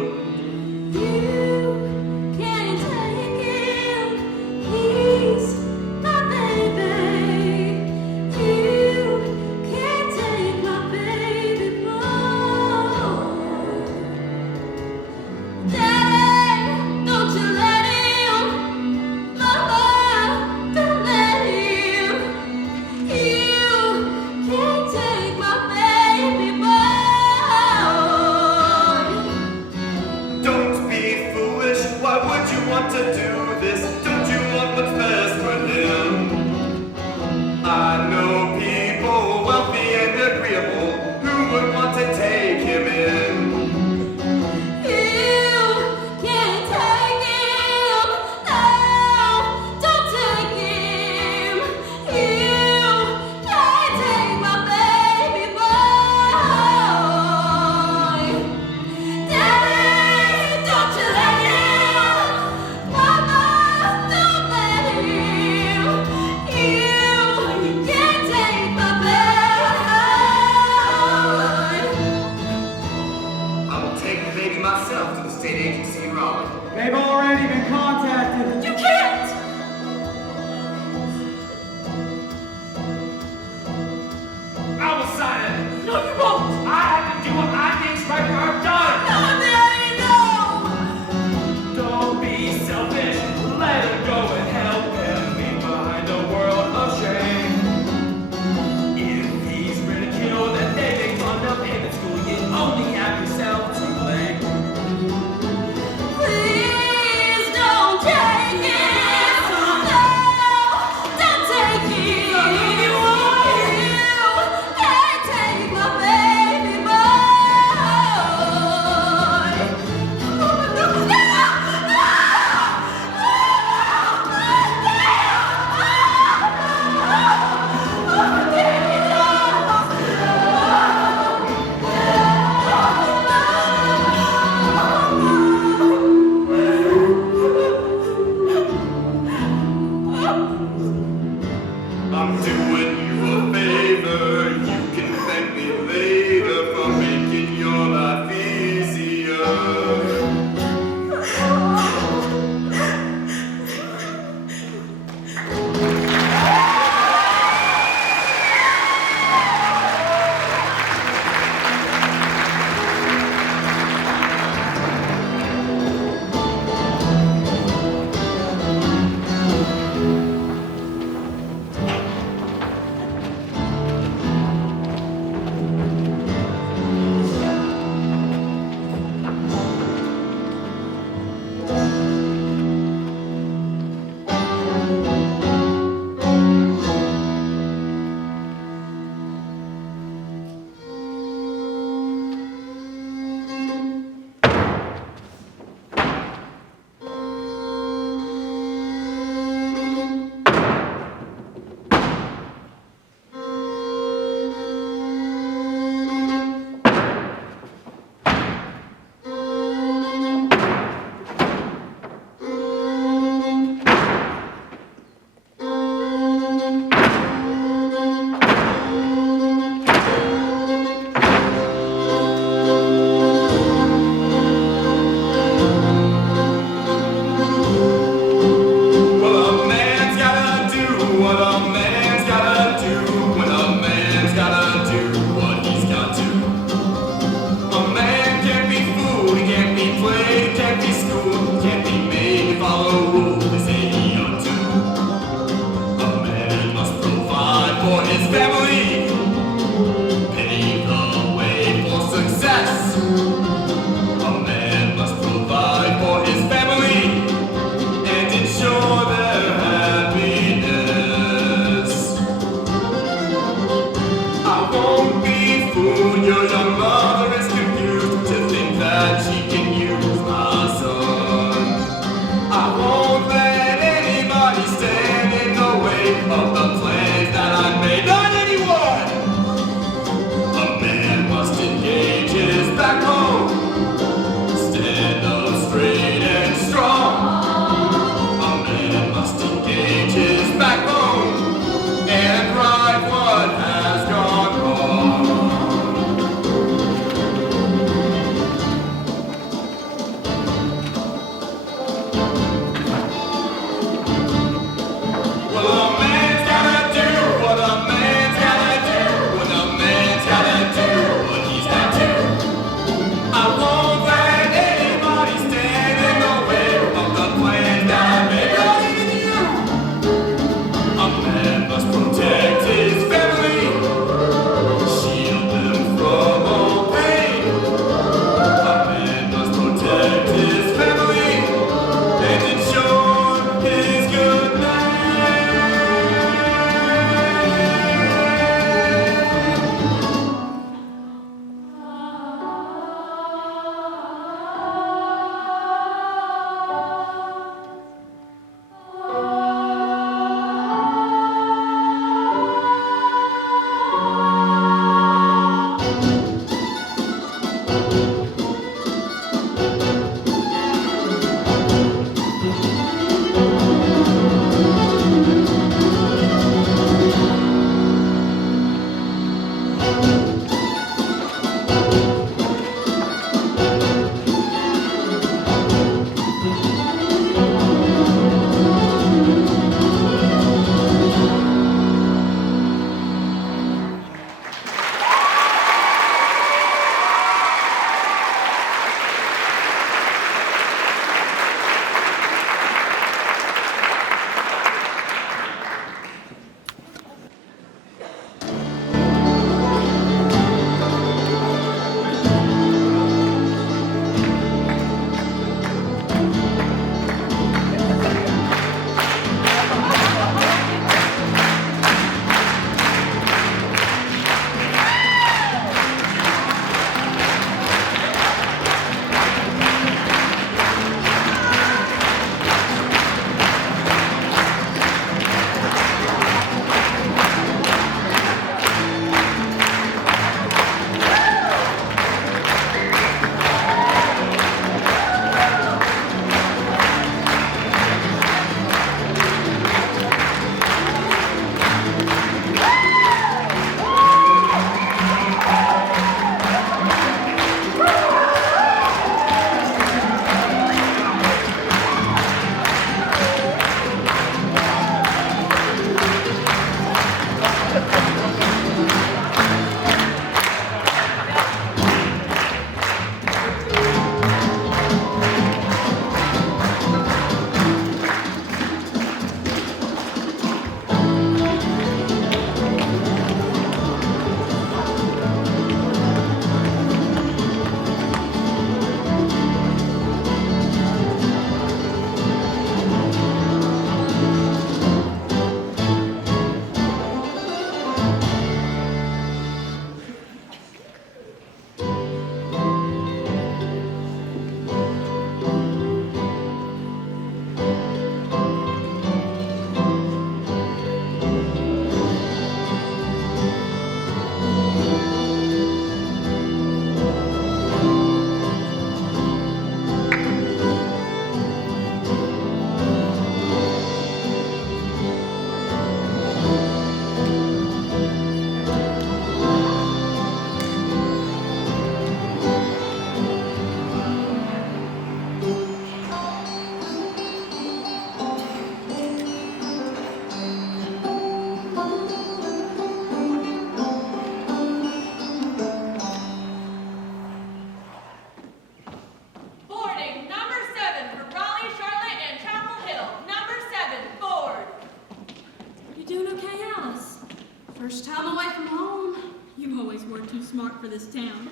First time away from home. You always were too smart for this town.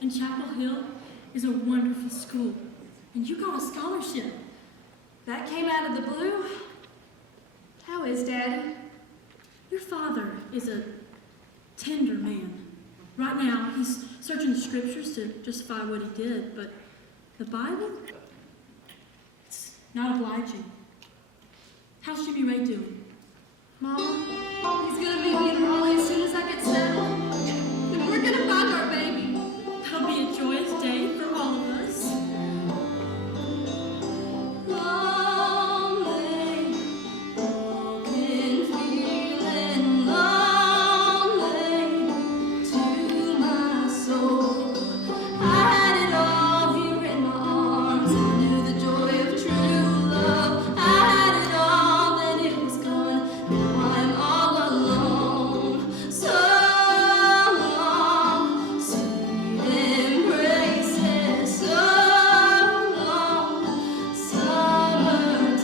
And Chapel Hill is a wonderful school. And you got a scholarship. That came out of the blue. How is Daddy? Your father is a tender man. Right now, he's searching the scriptures to justify what he did, but the Bible, it's not obliging. How's Jimmy Ray doing? Mama, he's gonna meet me in Raleigh as soon as I get settled. And we're gonna find our baby. That'll be a joyous day for all of us. Lonely, walking, feeling lonely to my soul. I had it all here in my arms. I knew the joy of true love. I had it all, then it was gone. Now I'm all alone. So long, sweet embraces. So long,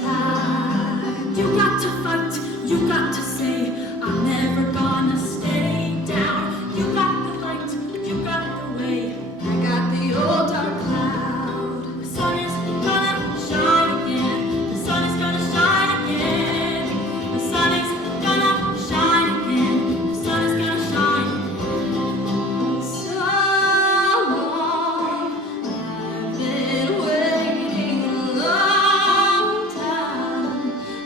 summertime. You got to fight, you got to say, I'm never gonna stay down. You got the light, you got the way. I got the old dark cloud. The sun is gonna shine again. The sun is gonna shine again. The sun is gonna shine again. The sun is gonna shine again. So long, I've been waiting a long time,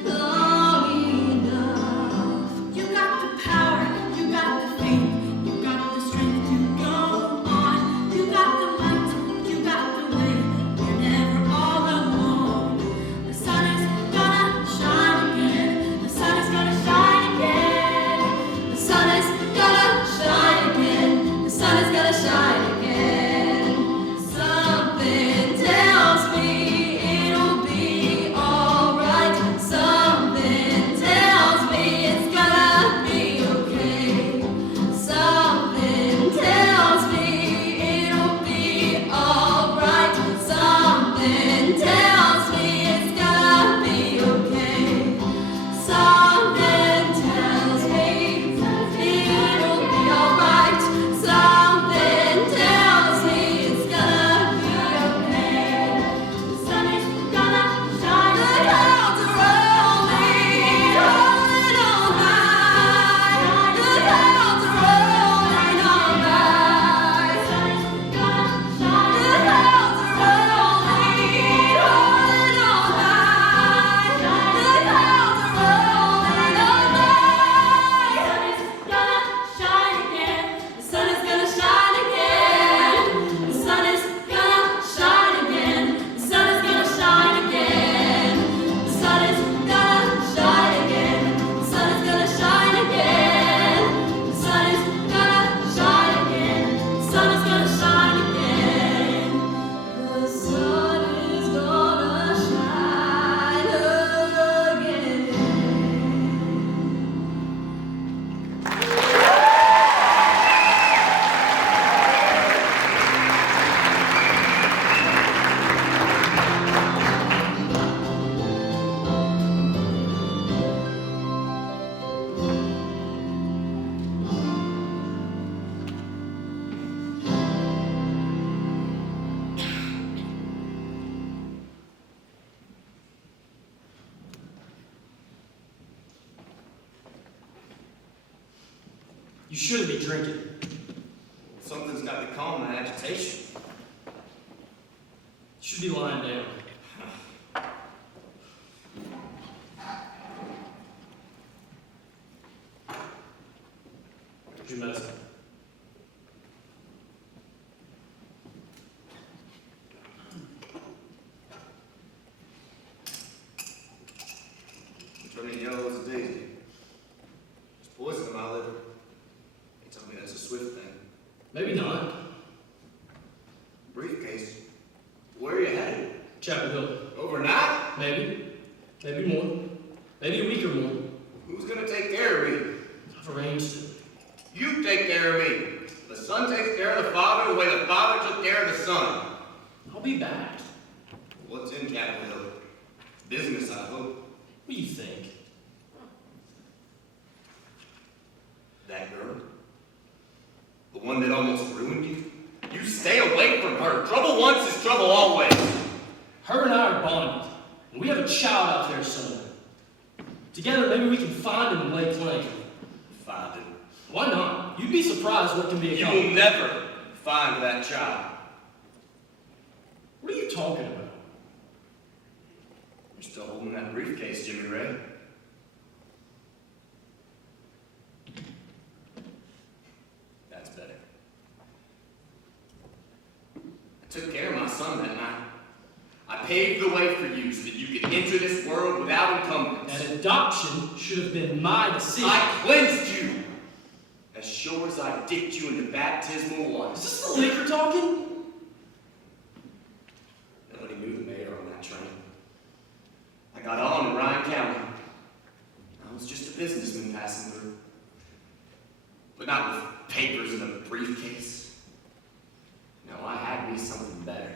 long enough. You got the power, you got the faith, you got the strength to go on. You got the light, you got the way. You're never all alone. The sun is gonna shine again. The sun is gonna shine again. The sun is gonna shine again. The sun is gonna shine again. Something tells me it'll be alright. Something tells me it's gonna be okay. Something tells me it'll be alright. Something tells me it's gonna be okay. Something tells me it'll be alright. Something tells me it's gonna be okay. The sun is gonna shine The again. clouds are rolling, rolling on by. The clouds are rolling on by. The sun is gonna shine The again. clouds are rolling, rolling on by. The clouds are rolling on by. The sun is gonna shine again. The sun is gonna shine again. The sun is gonna shine again. The sun is gonna shine again. The sun is gonna shine again. The sun is gonna shine again. The sun is gonna shine again. The sun is gonna shine again. The sun is gonna shine again. You shouldn't be drinking. Something's got to calm my agitation. You should be lying down. Here's your medicine. Turning yellow as a daisy. There's poison in my liver. They tell me that's a swift thing. Maybe not. Briefcase. Where are you headed? Chapel Hill. Overnight? Maybe. Maybe more. Maybe a week or more. Who's gonna take care of me? I've arranged it. You take care of me. The son takes care of the father the way the father took care of the son. I'll be back. What's in Chapel Hill? Business, I hope. What do you think? That Together, maybe we can find him and lay claim. Find him. Why not? You'd be surprised what can be You accomplished. will never find that child. What are you talking about? You're still holding that briefcase, Jimmy Ray. That's better. I took care of my son that night. I paved the way for you so that you could enter this world without encumbrance. That adoption should have been my decision. I cleansed you as sure as I dipped you into baptismal water. Is this the liquor talking? Nobody knew the mayor on that train. I got on in Ryan County. I was just a businessman passing through. But not with papers in a briefcase. No, I had me something better.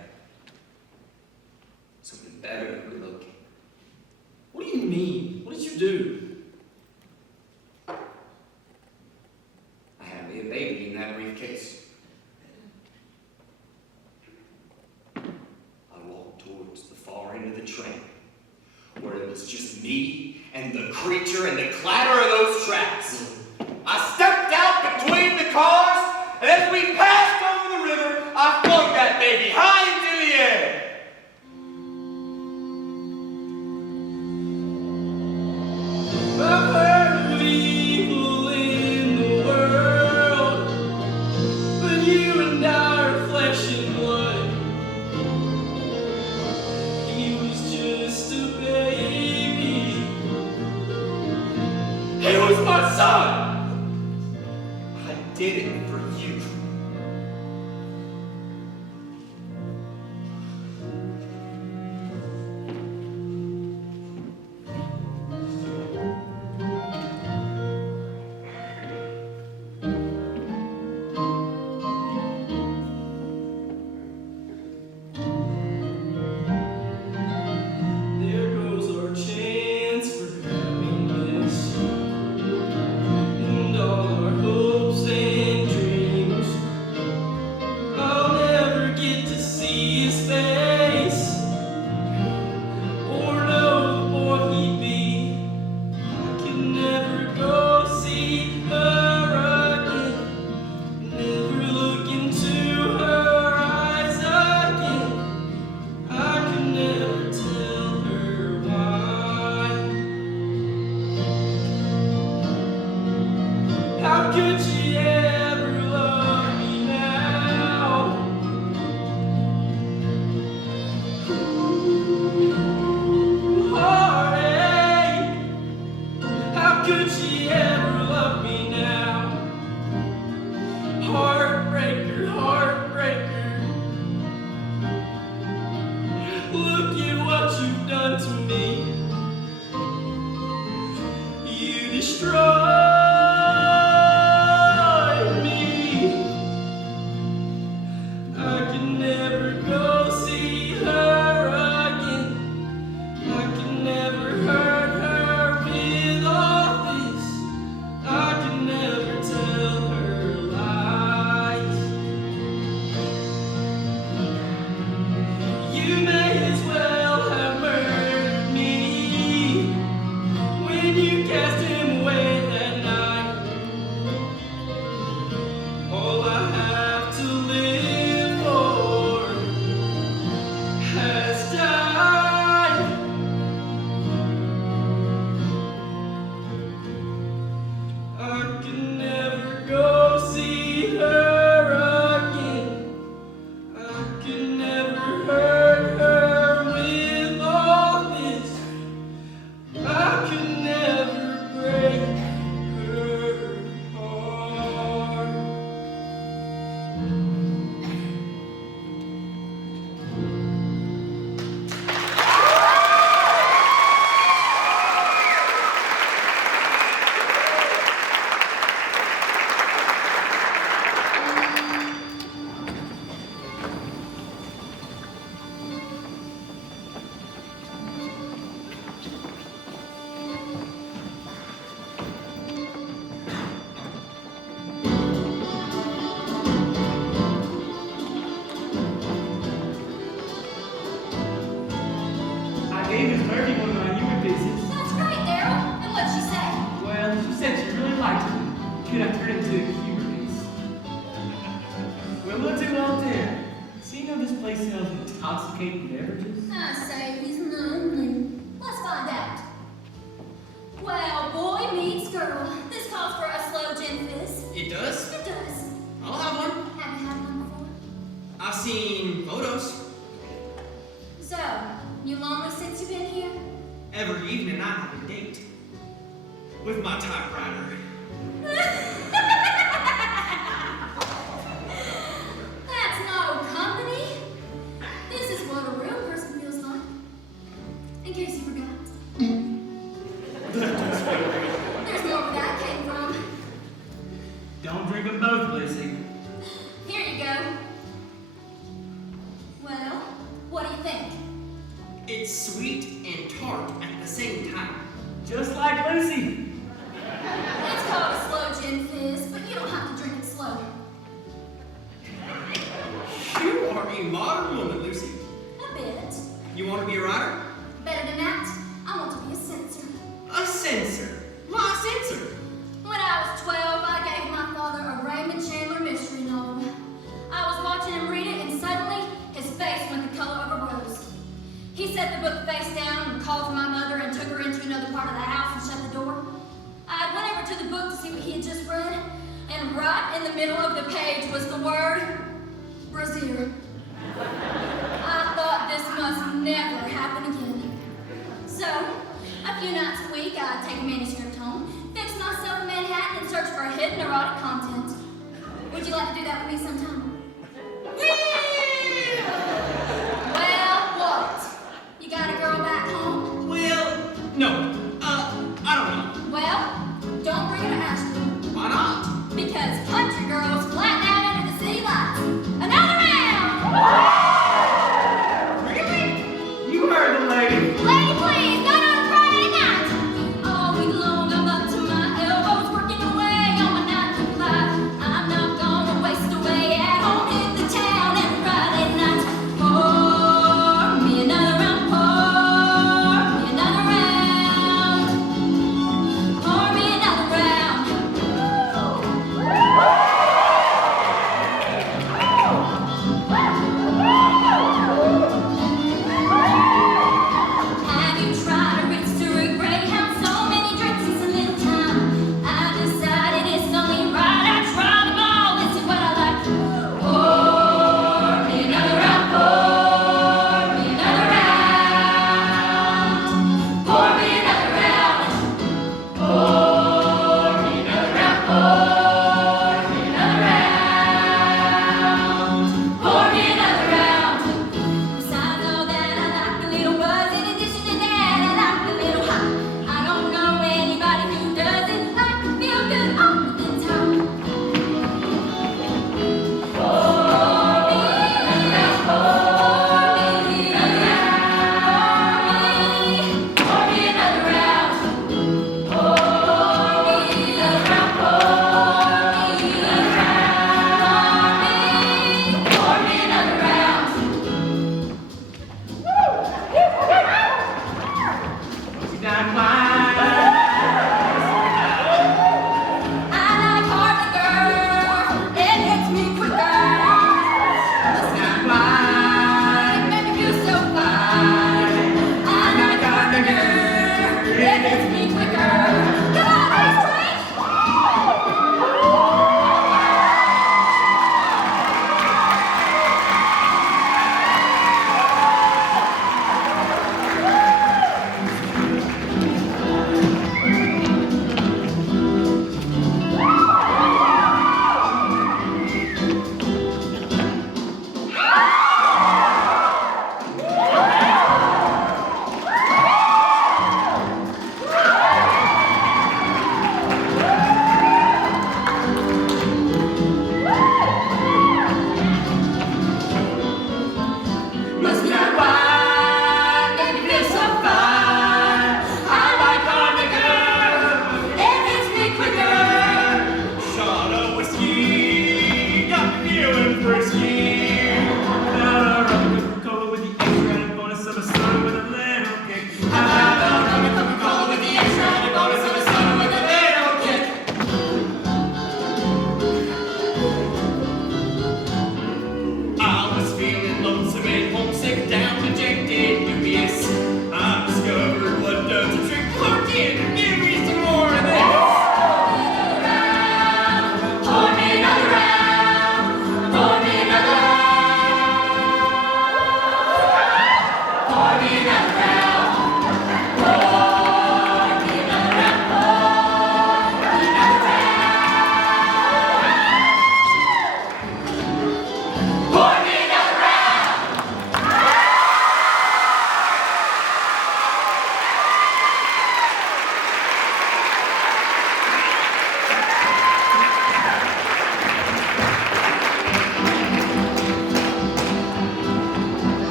Something better than relocating. What do you mean? What did you do? I had me a baby in that briefcase. I walked towards the far end of the train, where it was just me and the creature and the clatter of those tracks. I stepped out between the cars, and as we passed over the river, I flung that baby high into the air. I've heard of evil in the world, but you and I are flesh and blood. He was just a baby. He was my son. I did it for you. There goes our chance for happiness, and all our hopes and dreams. I'll never get to see his face, or know the boy he'd be. I can never go see her again, never look into her eyes again. I can never tell her why. How could she ever love me now? Heartache. How could she ever love me now? Heartbreaker, heartbreaker. Look at what you've done to me. You destroyed me. I can never go see her again. I can never hurt her with all this. I can never tell her lies. You may as well have murdered me when you cast him away. intoxicating beverages? I say he's lonely. Let's find out. Well, boy meets girl. This calls for a slow gin fizz. It does? It does. I'll have one. Have you had one before? I've seen photos. So, you lonely since you've been here? Every evening I have a date. With my typewriter. That's no company. This is what a real person feels like. In case you forgot. There's more where that came from. Don't drink them both, Lucy. Here you go. Well, what do you think? It's sweet and tart at the same time. Just like Lucy. It's called a slow gin fizz, but you don't have to drink it slow. You are a modern woman, Lucy. A bit. You want to be a writer? Better than that, I want to be a censor. A censor. My censor. When I was 12, I gave my father a Raymond Chandler mystery novel. I was watching him read it, and suddenly his face went the color of a rose. He set the book face down and called for my mother and took her into another part of the house and shut the door. I went over to the book to see what he had just read, and right in the middle of the page was the word brassiere. I thought this must never happen again. So, a few nights a week, I'd take a manuscript home, fix myself a Manhattan, and search for hidden erotic content. Would you like to do that with me sometime? Well, what? You got a girl back home? Well, no. I don't know. Well, don't bring her to Asheville. Why not? Because country girls flatten out under the city lights. Another round! Really? You heard the lady. Lady, please, not on a Friday night. All week long, I'm up to my elbows, working away on my 9 to 5. I'm not gonna waste away at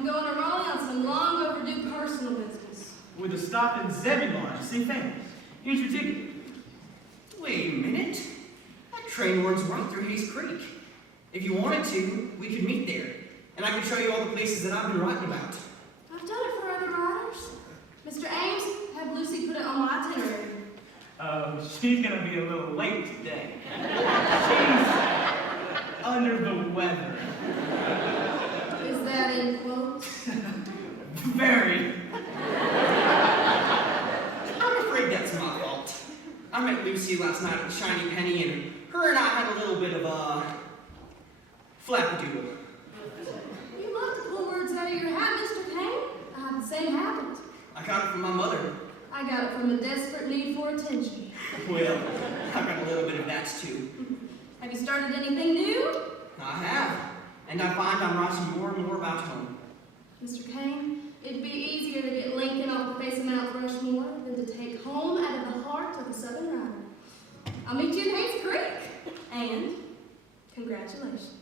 I'm going to Raleigh on some long overdue personal business. With a stop in Zebulon to see family. Here's your ticket. Wait a minute. That train runs right through Hayes Creek. If you wanted to, we could meet there, and I could show you all the places that I've been writing about. I've done it for other writers. Mr. Ames, have Lucy put it on my itinerary. She's gonna be a little late today. She's under the weather. Is that in quotes? Very. I'm afraid that's my fault. I met Lucy last night at the Shiny Penny, and her and I had a little bit of a flappadoodle. You love to pull words out of your hat, Mr. Kane. I have the same habit. I got it from my mother. I got it from a desperate need for attention. Well, I've got a little bit of that too. Have you started anything new? I have, and I find I'm writing more and more about home. Mr. Kane, it'd be easier to get Lincoln off the face of Mount Rushmore than to take home out of the heart of the Southern Rider. I'll meet you in Hayes Creek. And congratulations.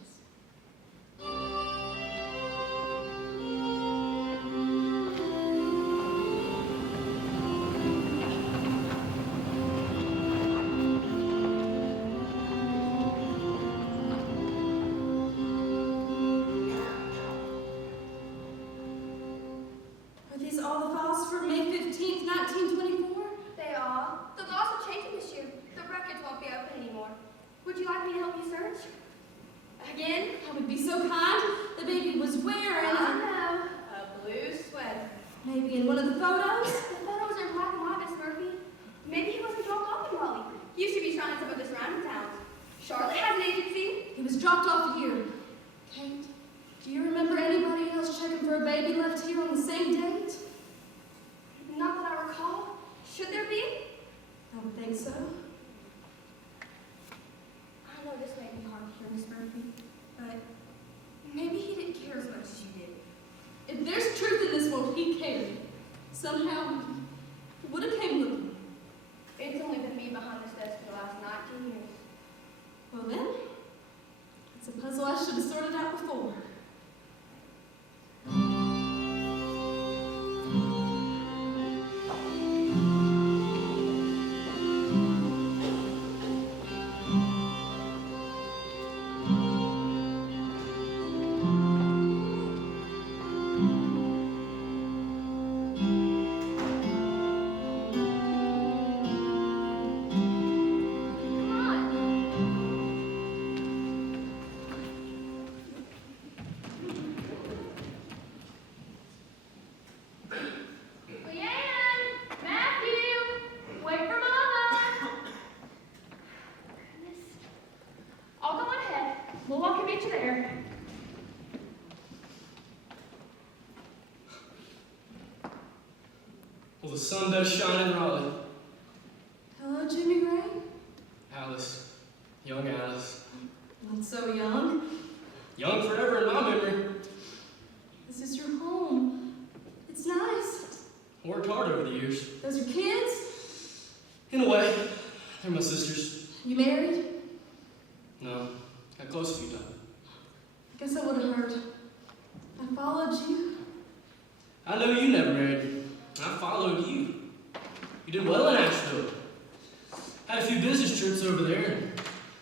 Are these all the files for May 15th, 1924? They are. The laws are changing this year. The records won't be open anymore. Would you like me to help you search? Again? That would be so kind. The baby was wearing I know. A blue sweater. maybe in one of the photos. The photos are in black and white, Miss Murphy. Maybe he wasn't dropped off in Raleigh. He used to be trying some of the surrounding towns. Charlotte has an agency. He was dropped off here. Kate, do you remember anybody else checking for a baby left here on the same date? Not that I recall. Should there be? I would think so. I know this may be hard to hear, Miss Murphy, but maybe he didn't care as much as you did. If there's truth in this world, he cared. Somehow, he would have came looking. It's only been me behind this desk for the last 19 years. Well then, it's a puzzle I should have sorted out before. Well, the sun does shine in Raleigh. Hello, Jimmy Ray. Alice. Young Alice. Not so young. Young forever in my memory. This is your home. It's nice. Worked hard over the years. Those are kids? In a way, they're my sisters. You married? No, got close a few times. I guess I would have heard. I followed you. I know you never married. I followed you. You did well in Asheville. Had a few business trips over there and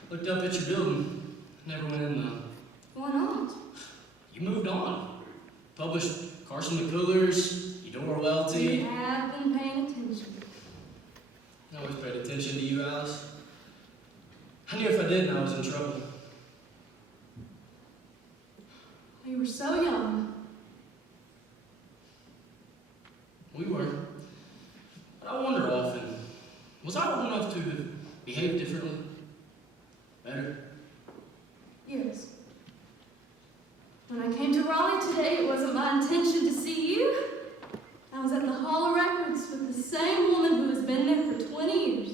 looked up at your building. Never went in though. Why not? You moved on. Published Carson McCullers, Eudora Welty. You have been paying attention. I always paid attention to you, Alice. I knew if I didn't, I was in trouble. You were so young. We were. But I wonder often, was I old enough to behave differently? Better? Yes. When I came to Raleigh today, it wasn't my intention to see you. I was at the Hall of Records with the same woman who has been there for 20 years.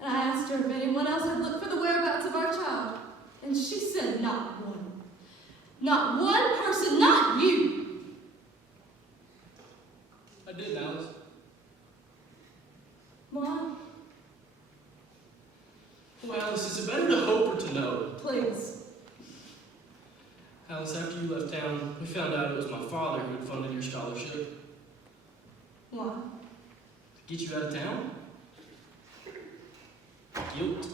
And I asked her if anyone else had looked for the whereabouts of our child. And she said not one. Not one person, not you. I did, Alice. Why? Oh, Alice, is it better to hope or to know? Please. Alice, after you you left town, we found out it was my father who had funded your scholarship. Why? To get you out of town? Guilt.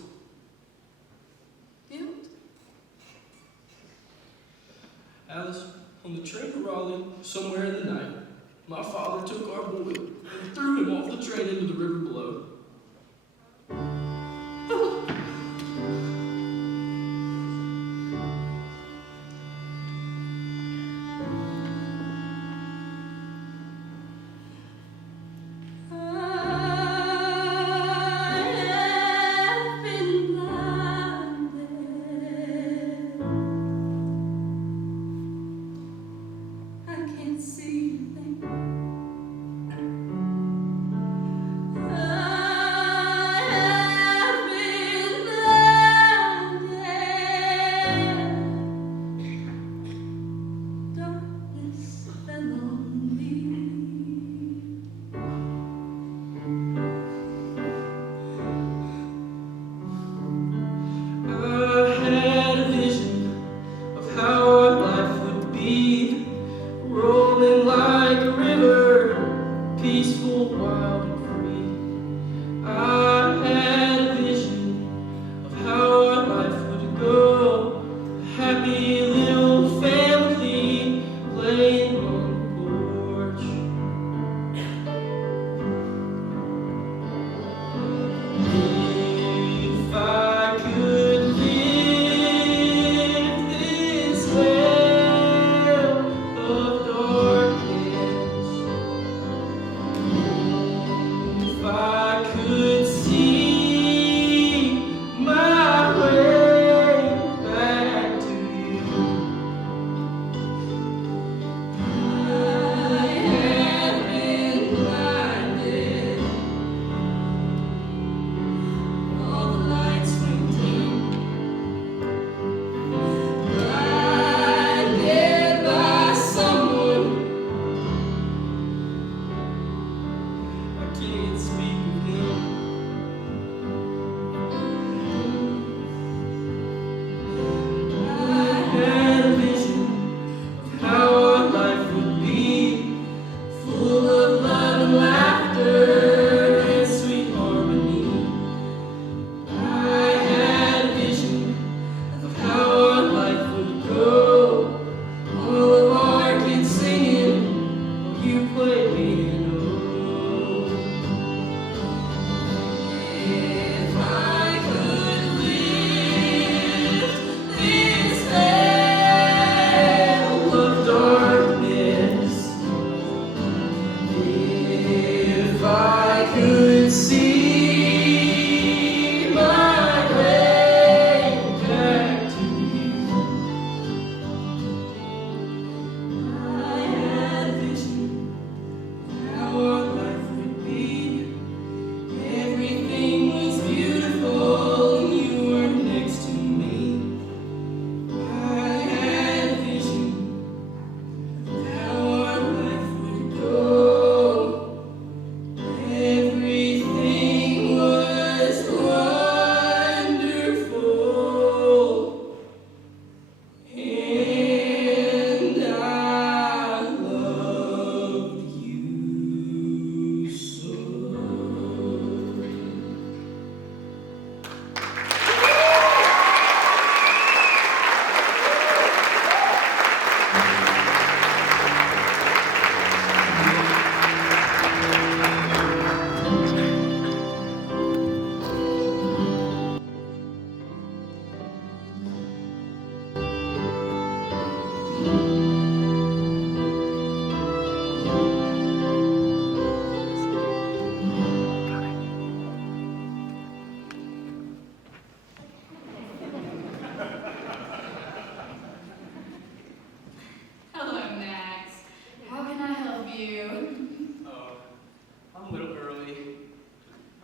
Guilt? Alice, on the train to Raleigh, somewhere in the night, my father took our boy and threw him off the train into the river below.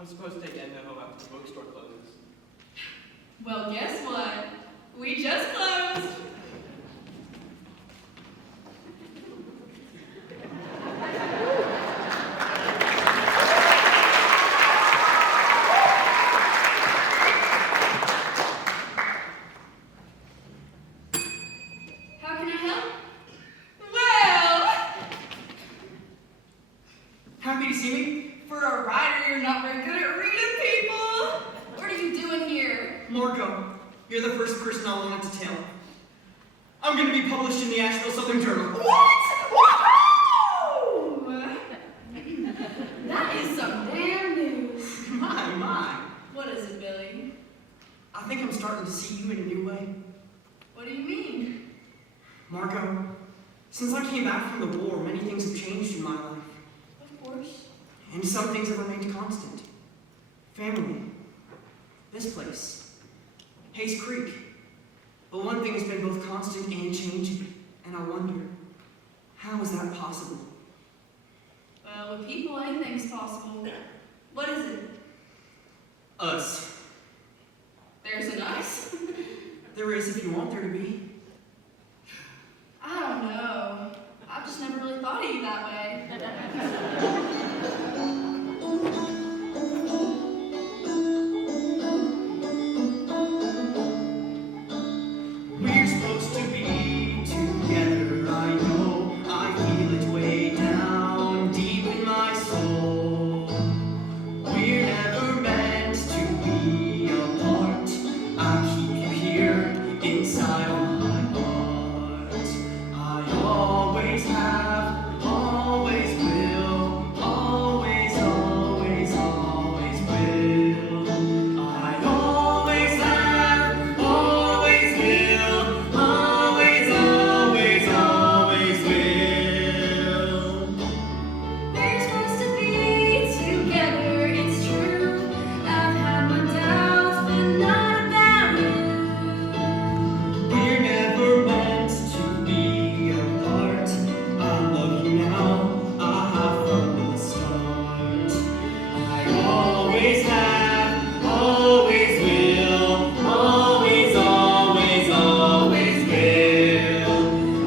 I'm supposed to take Edna home after the bookstore closes. Well, guess what? We just closed. How can I help? happy to see me? For a writer, you're not very good at reading people. What are you doing here? Marco, you're the first person I wanted to tell. I'm going to be published in the Asheville Southern Journal. What? Woohoo! That is some damn news. My. What is it, Billy? I think I'm starting to see you in a new way. What do you mean? Marco, since I came back from the war, many things have changed in my life. Of course. And some things have remained constant. Family. This place. Hayes Creek. But one thing has been both constant and changing. And I wonder, how is that possible? Well, with people, anything's possible. What is it? Us. There's an us? There is if you want there to be. I don't know. I've just never really thought of you that way. We're supposed to be together, I know. I feel it way down deep in my soul. We're never meant to be apart. I keep you here inside of my heart. I always have, always will, always, always, always will. I always have, always will, always, always, always will. We're supposed to be together, it's true. I've had my doubts, but not about you. We're never meant to be apart. I love you now, I have from the start. I always have, always will, always, always, always will.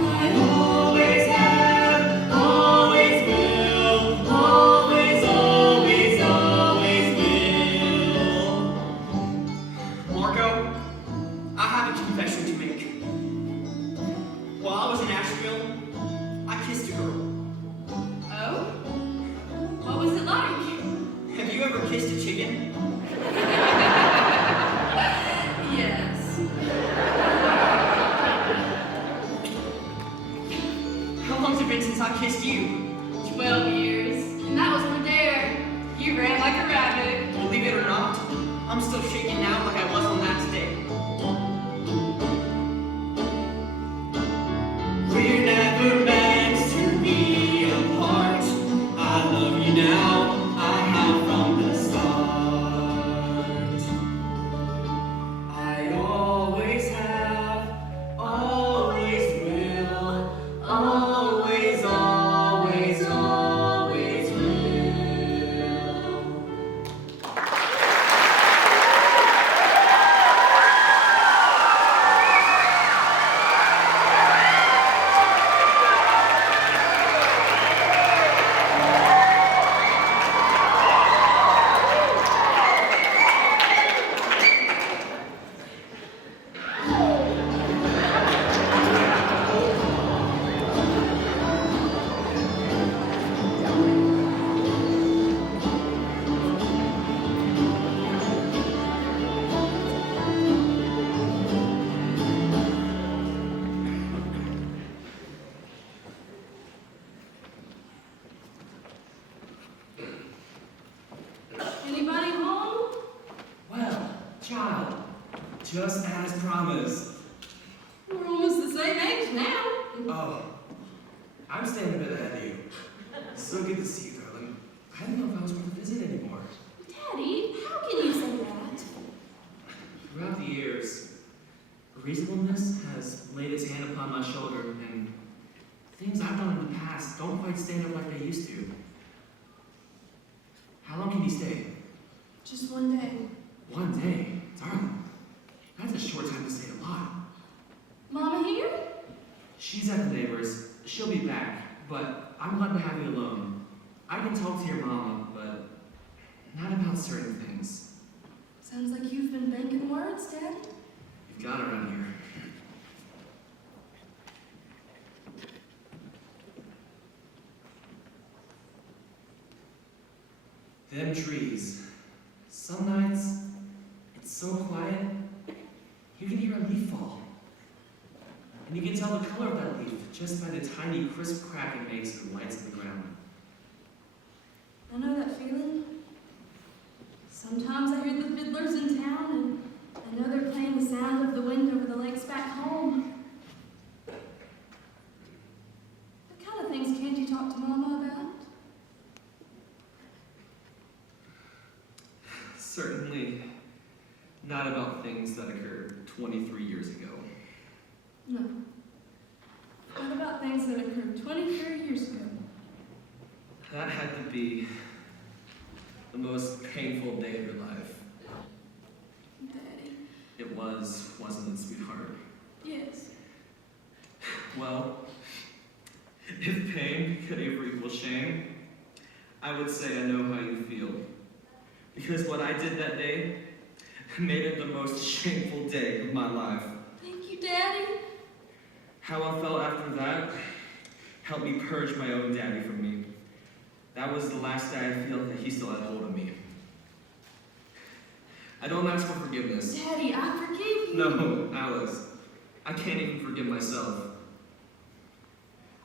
I always have, always will, always, always, always will. Marco, I have a confession to make. While I was in Asheville, I kissed a girl. Oh? What was it like? Have you ever kissed a chicken? Yes. How long's it been since I kissed you? 12 years. And that was for dare. You ran like a rabbit. Believe it or not, I'm still shaking now like I was on that day. We're never meant to be apart. I love you now, I have from the start. I always have, always will, always, always, always will. Anybody home? Well, child, just as promised. We're almost the same age now. Oh, I'm staying a bit ahead of you. So good to see you, darling. I didn't know if I was going to visit anymore. Daddy, how can you say that? Throughout the years, reasonableness has laid its hand upon my shoulder, and things I've done in the past don't quite stand up like they used to. How long can you stay? Just one day. 1 day? Darling, that's a short time to say a lot. Mama here? She's at the neighbor's. She'll be back, but I'm glad to have you alone. I can talk to your mama, but not about certain things. Sounds like you've been banking words, Daddy. You've got it around here. Them trees. Some nights, it's so quiet, you can hear a leaf fall. And you can tell the color of that leaf just by the tiny crisp crack it makes in the lights of the ground. I know that feeling. Sometimes I hear the fiddlers in town, and I know they're playing the sound of the wind over the lakes back home. What kind of things can't you talk to Mama about? Certainly not about things that occurred 23 years ago. No. What about things that occurred 23 years ago? That had to be the most painful day of your life. Daddy. It was, wasn't it, sweetheart? Yes. Well, if pain could ever equal shame, I would say I know how you feel. Because what I did that day made it the most shameful day of my life. Thank you, Daddy. How I felt after that helped me purge my own daddy from me. That was the last day I felt that he still had hold of me. I don't ask for forgiveness. Daddy, I forgive you. No, Alice. I can't even forgive myself.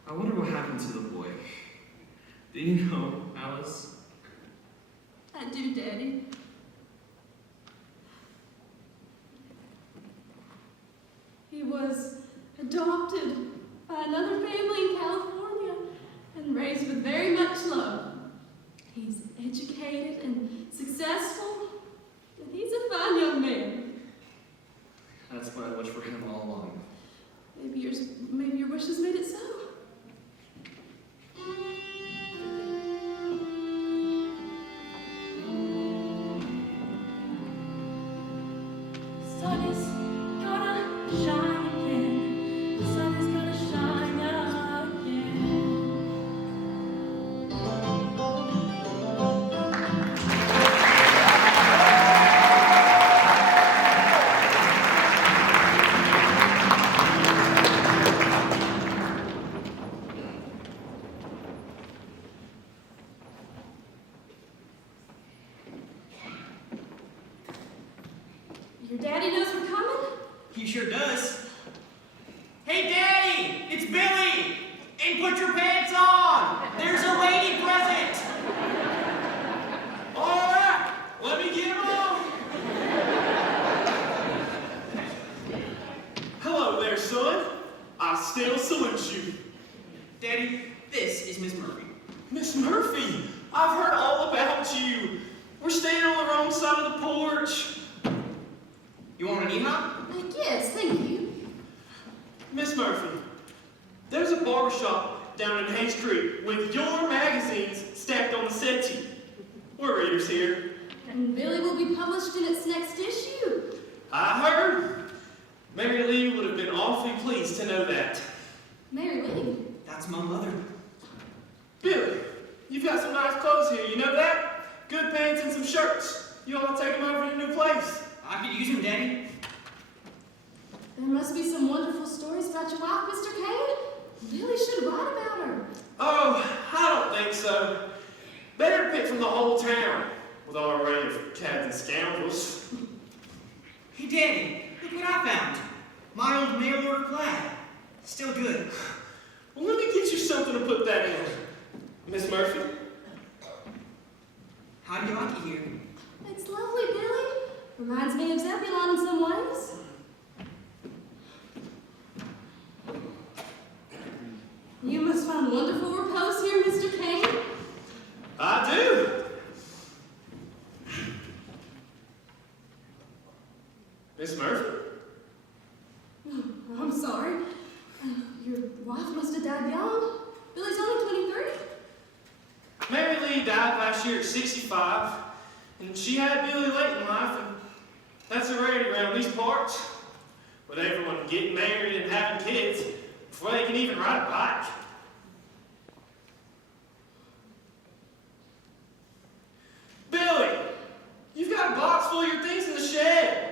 I wonder what happened to the boy. Do you know, Alice? I do, Daddy. He was adopted by another family in California and raised with very much love. He's educated and successful, and he's a fine young man. That's what I wished for him all along. Maybe your wishes made it so. Sun is gonna shine again. The sun is gonna shine again. Your daddy knows we're coming? He sure does. Hey, Daddy! It's Billy! And put your pants on! There's a lady present! All right, let me get him on. Hello there, son. I still salute you. Daddy, this is Miss Murphy. Miss Murphy, I've heard all about you. We're staying on the wrong side of the porch. You want an email? Yes, thank you. Miss Murphy, there's a barbershop down in Hayes Creek with your magazines stacked on the settee. We're readers here. And Billy will be published in its next issue. I heard. Mary Lee would have been awfully pleased to know that. Mary Lee. That's my mother. Billy, you've got some nice clothes here, you know that? Good pants and some shirts. You ought to take them over to your new place. I could use him, Daddy. There must be some wonderful stories about your wife, Mr. Kane. Billy should write about her. Oh, I don't think so. Better pick from the whole town, with our array of cads and scoundrels. Hey, Daddy, look what I found. My old mail order plaid. Still good. Well, let me get you something to put that in. Miss Murphy? How do you like it here? It's lovely, Billy. Reminds me of Zebulon in some ways. You must find wonderful repose here, Mr. Kane. I do. Miss Murphy? I'm sorry. Your wife must have died young. Billy's only 23. Mary Lee died last year at 65, and she had Billy late in life, and that's a rarity around these parts, with everyone getting married and having kids before they can even ride a bike. Billy, you've got a box full of your things in the shed.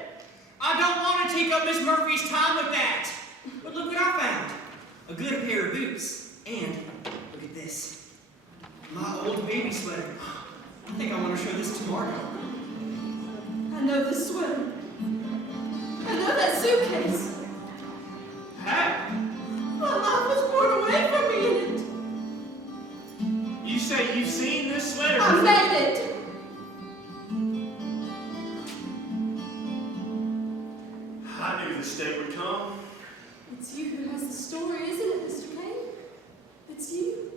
I don't want to take up Miss Murphy's time with that. But look what I found. A good pair of boots. And look at this. My old baby sweater. think I want to show this to Margot. I know this sweater. I know that suitcase. Hey, My life was torn away from me in it. you say you've seen this sweater? I made it. I knew this day would come. It's you who has the story, isn't it, Mr. Kane? It's you.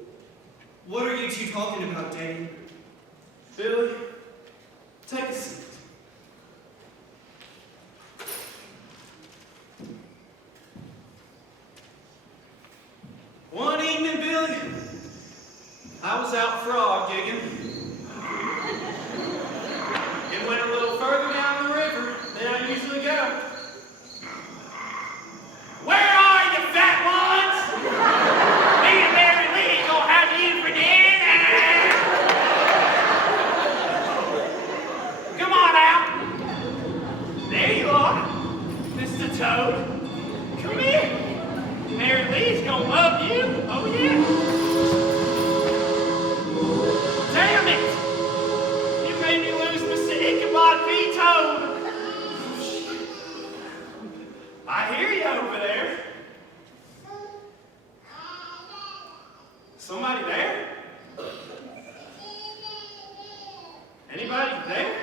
What are you two talking about, Danny? Billy, take a seat. One evening, Billy, I was out frog gigging. It went a little further down the river than I usually go. Where are you, fat ones? Me and Mary Lee gonna have you for dinner. Come on out. There you are, Mr. Toad. Come here. Mary Lee's gonna love you. Oh, yeah. Damn it. You made me lose Mr. Ichabod B. Toad. I hear you over there. Somebody there? Anybody there?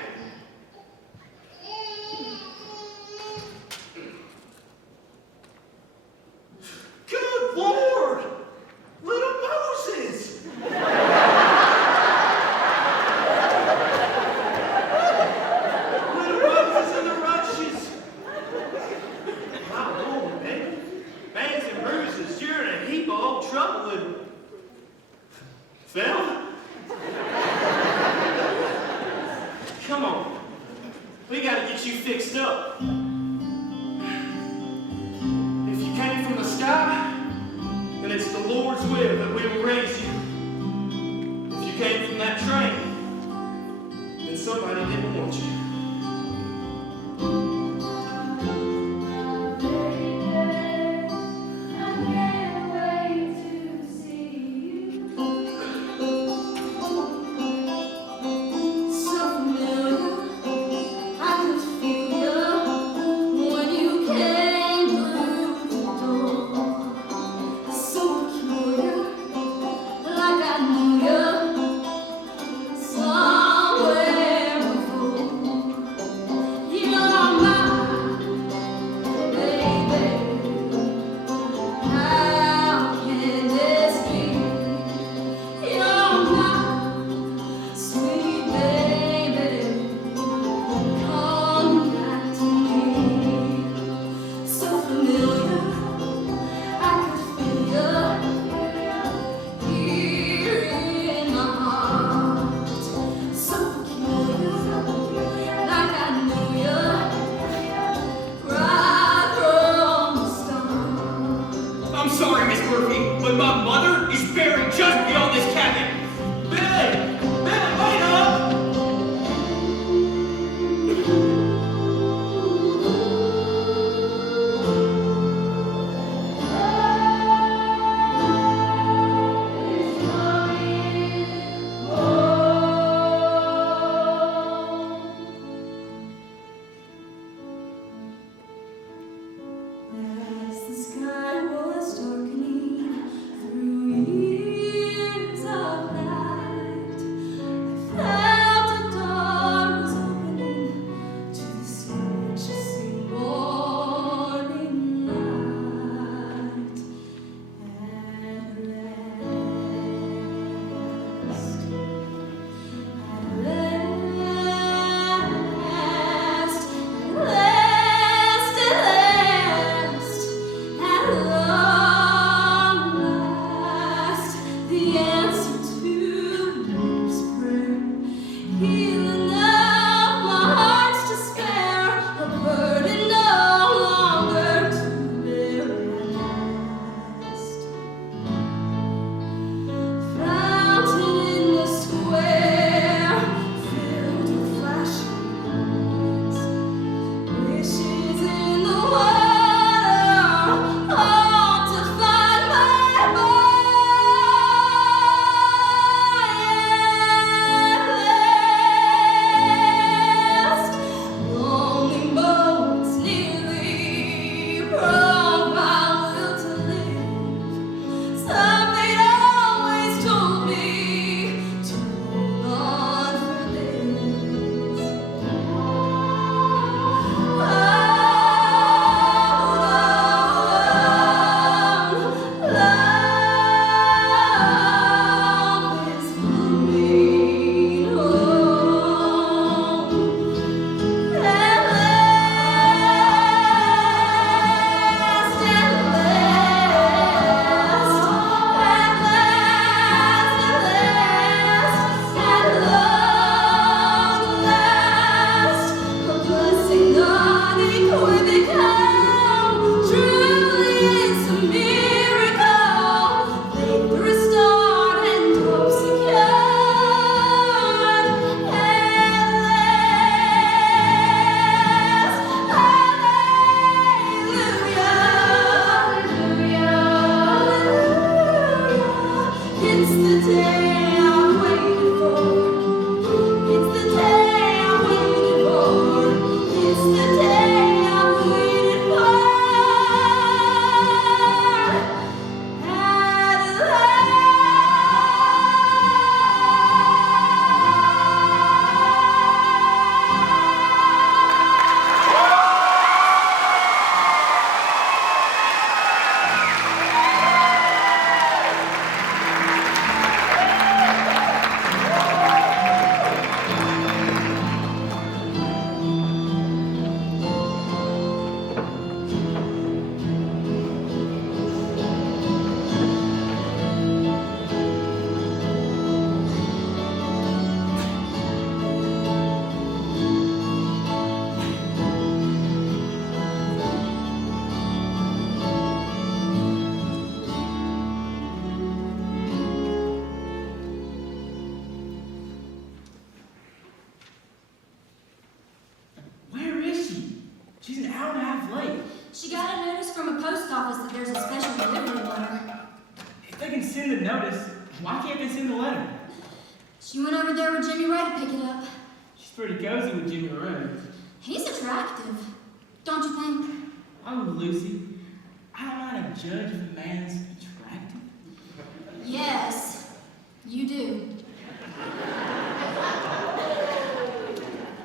Good Lord! Little Moses! Little Moses in the rushes! My Lord, man. Bangs and bruises, you're in a heap of old trouble, little Phil? Come on. We gotta get you fixed up. If you came from the sky, then it's the Lord's will that we will raise you. If you came from that train, then somebody didn't want you. Years of night. Where is she? She's an hour and a half late. She got a notice from a post office that there's a special delivery letter. If they can send the notice, why can't they send the letter? She went over there with Jimmy Ray to pick it up. She's pretty cozy with Jimmy Ray. He's attractive, don't you think? Oh, Lucy, I don't know how to judge if a man's attractive. Yes, you do.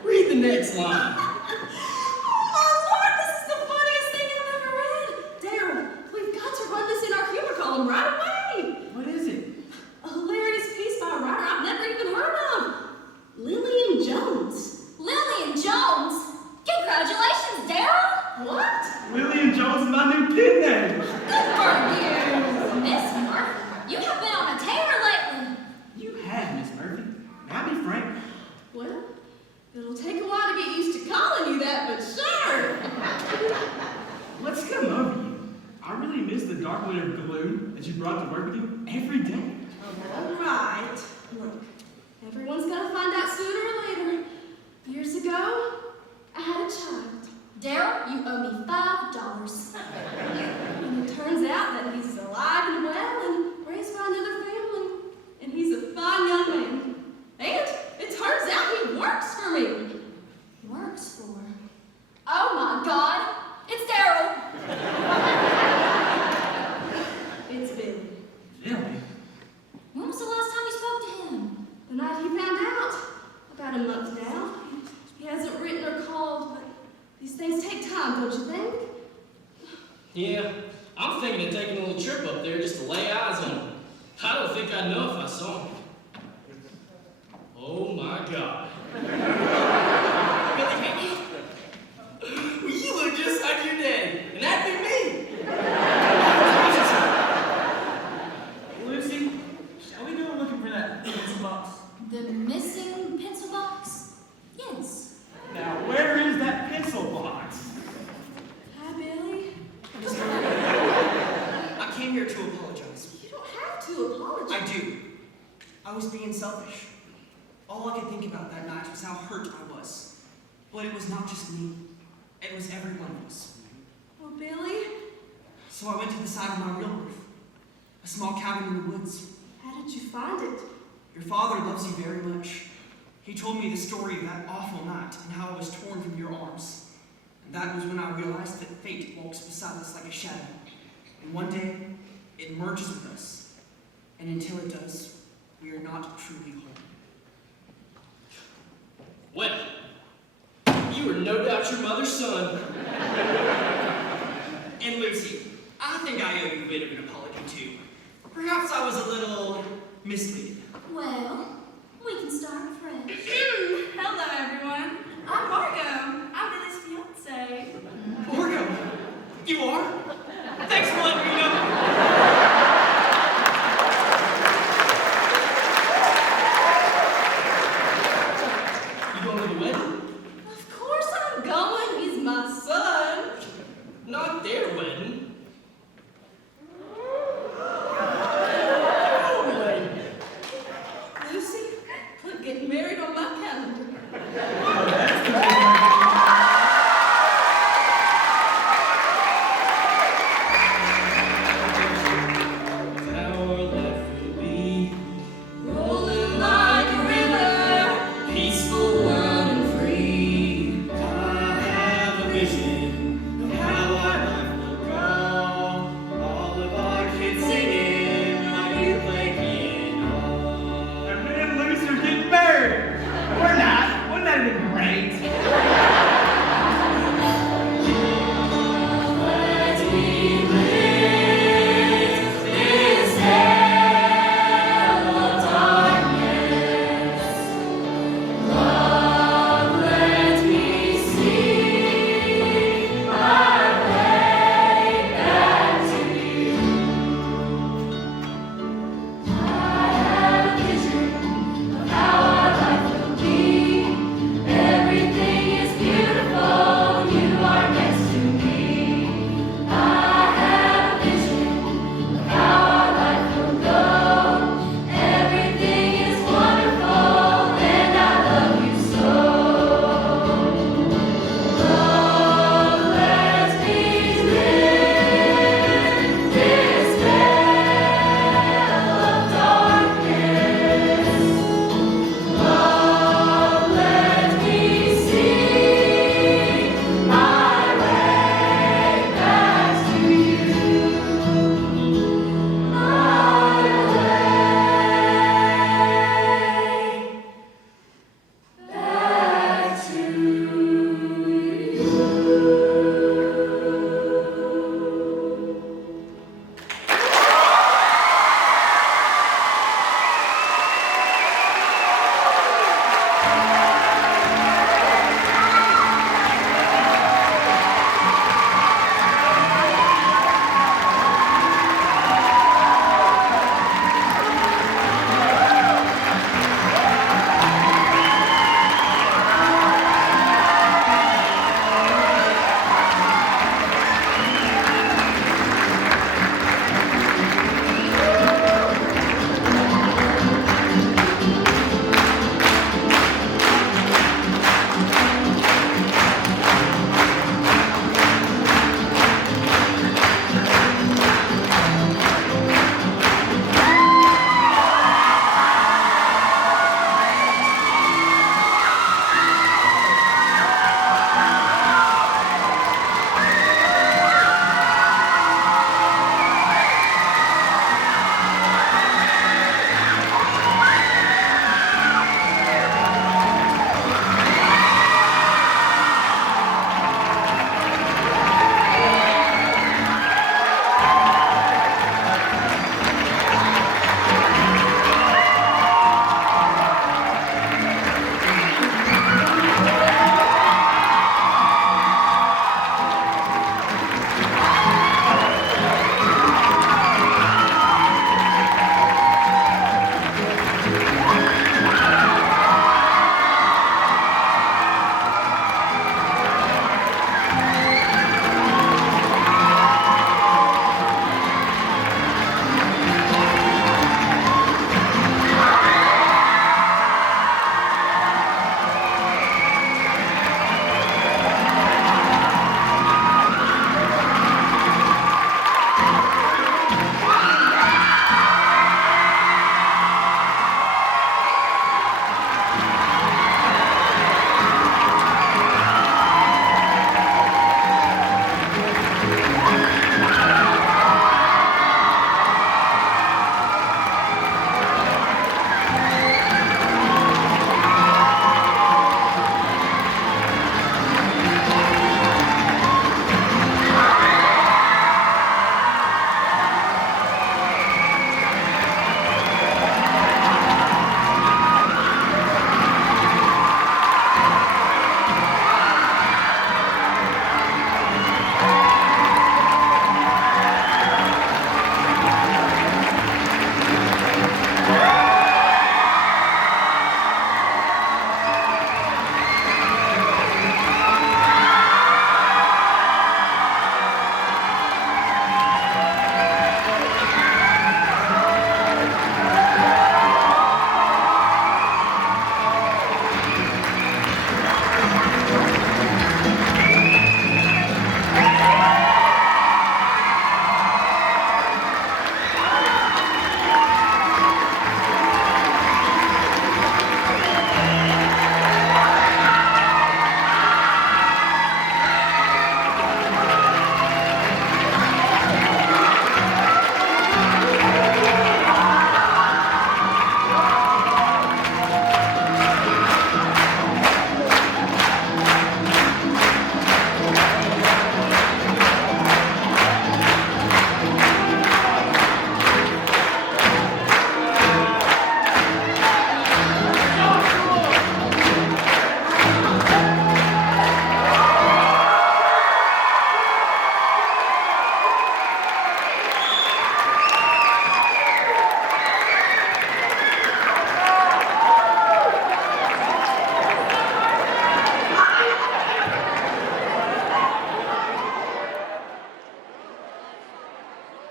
Read the next line. Oh my Lord, this is the funniest thing I've ever read. Daryl, we've got to run this in our humor column right away. What is it? A hilarious piece by a writer I've never even heard of. Lillian Jones. Lillian Jones! Congratulations, Daryl! What? Lillian Jones is my new pin name. Good for you, Miss Murphy. You have been on a tear lately. You have, Miss Murphy. May I be frank? Well, it'll take a while to get used to calling you that, but sure. What's come over you? I really miss the dark winter gloom that you brought to work with you every day. All right. Look, everyone's gonna find out sooner or later. Years ago, I had a child. Daryl, you owe me $5. And it turns out that he's alive and well and raised by another family. And he's a fine young man. And it turns out he works for me. Works for? Oh my God, it's Daryl. It's Billy. Really? When was the last time you spoke to him? The night he found out. About a month now. He hasn't written or called, but these things take time, don't you think? Yeah, I'm thinking of taking a little trip up there just to lay eyes on him. I don't think I'd know if I saw him. Oh my God. Well, you look just like your daddy, and that'd be me. Lucy, shall we go looking for that pencil box? The missing pencil box? Yes. Now, where is that pencil box? Hi, Billy. I came here to apologize. You don't have to apologize. I do. I was being selfish. All I could think about that night was how hurt I was. But it was not just me. It was every one of us. Oh, Billy, So I went to the side of my real roof. A small cabin in the woods. how did you find it? Your father loves you very much. He told me the story of that awful night and how I was torn from your arms. And that was when I realized that fate walks beside us like a shadow. And one day, it merges with us. And until it does, we are not truly whole. Well, you were no doubt your mother's son. And Lucy, I think I owe you a bit of an apology too. Perhaps I was a little misleading. Well, we can start fresh.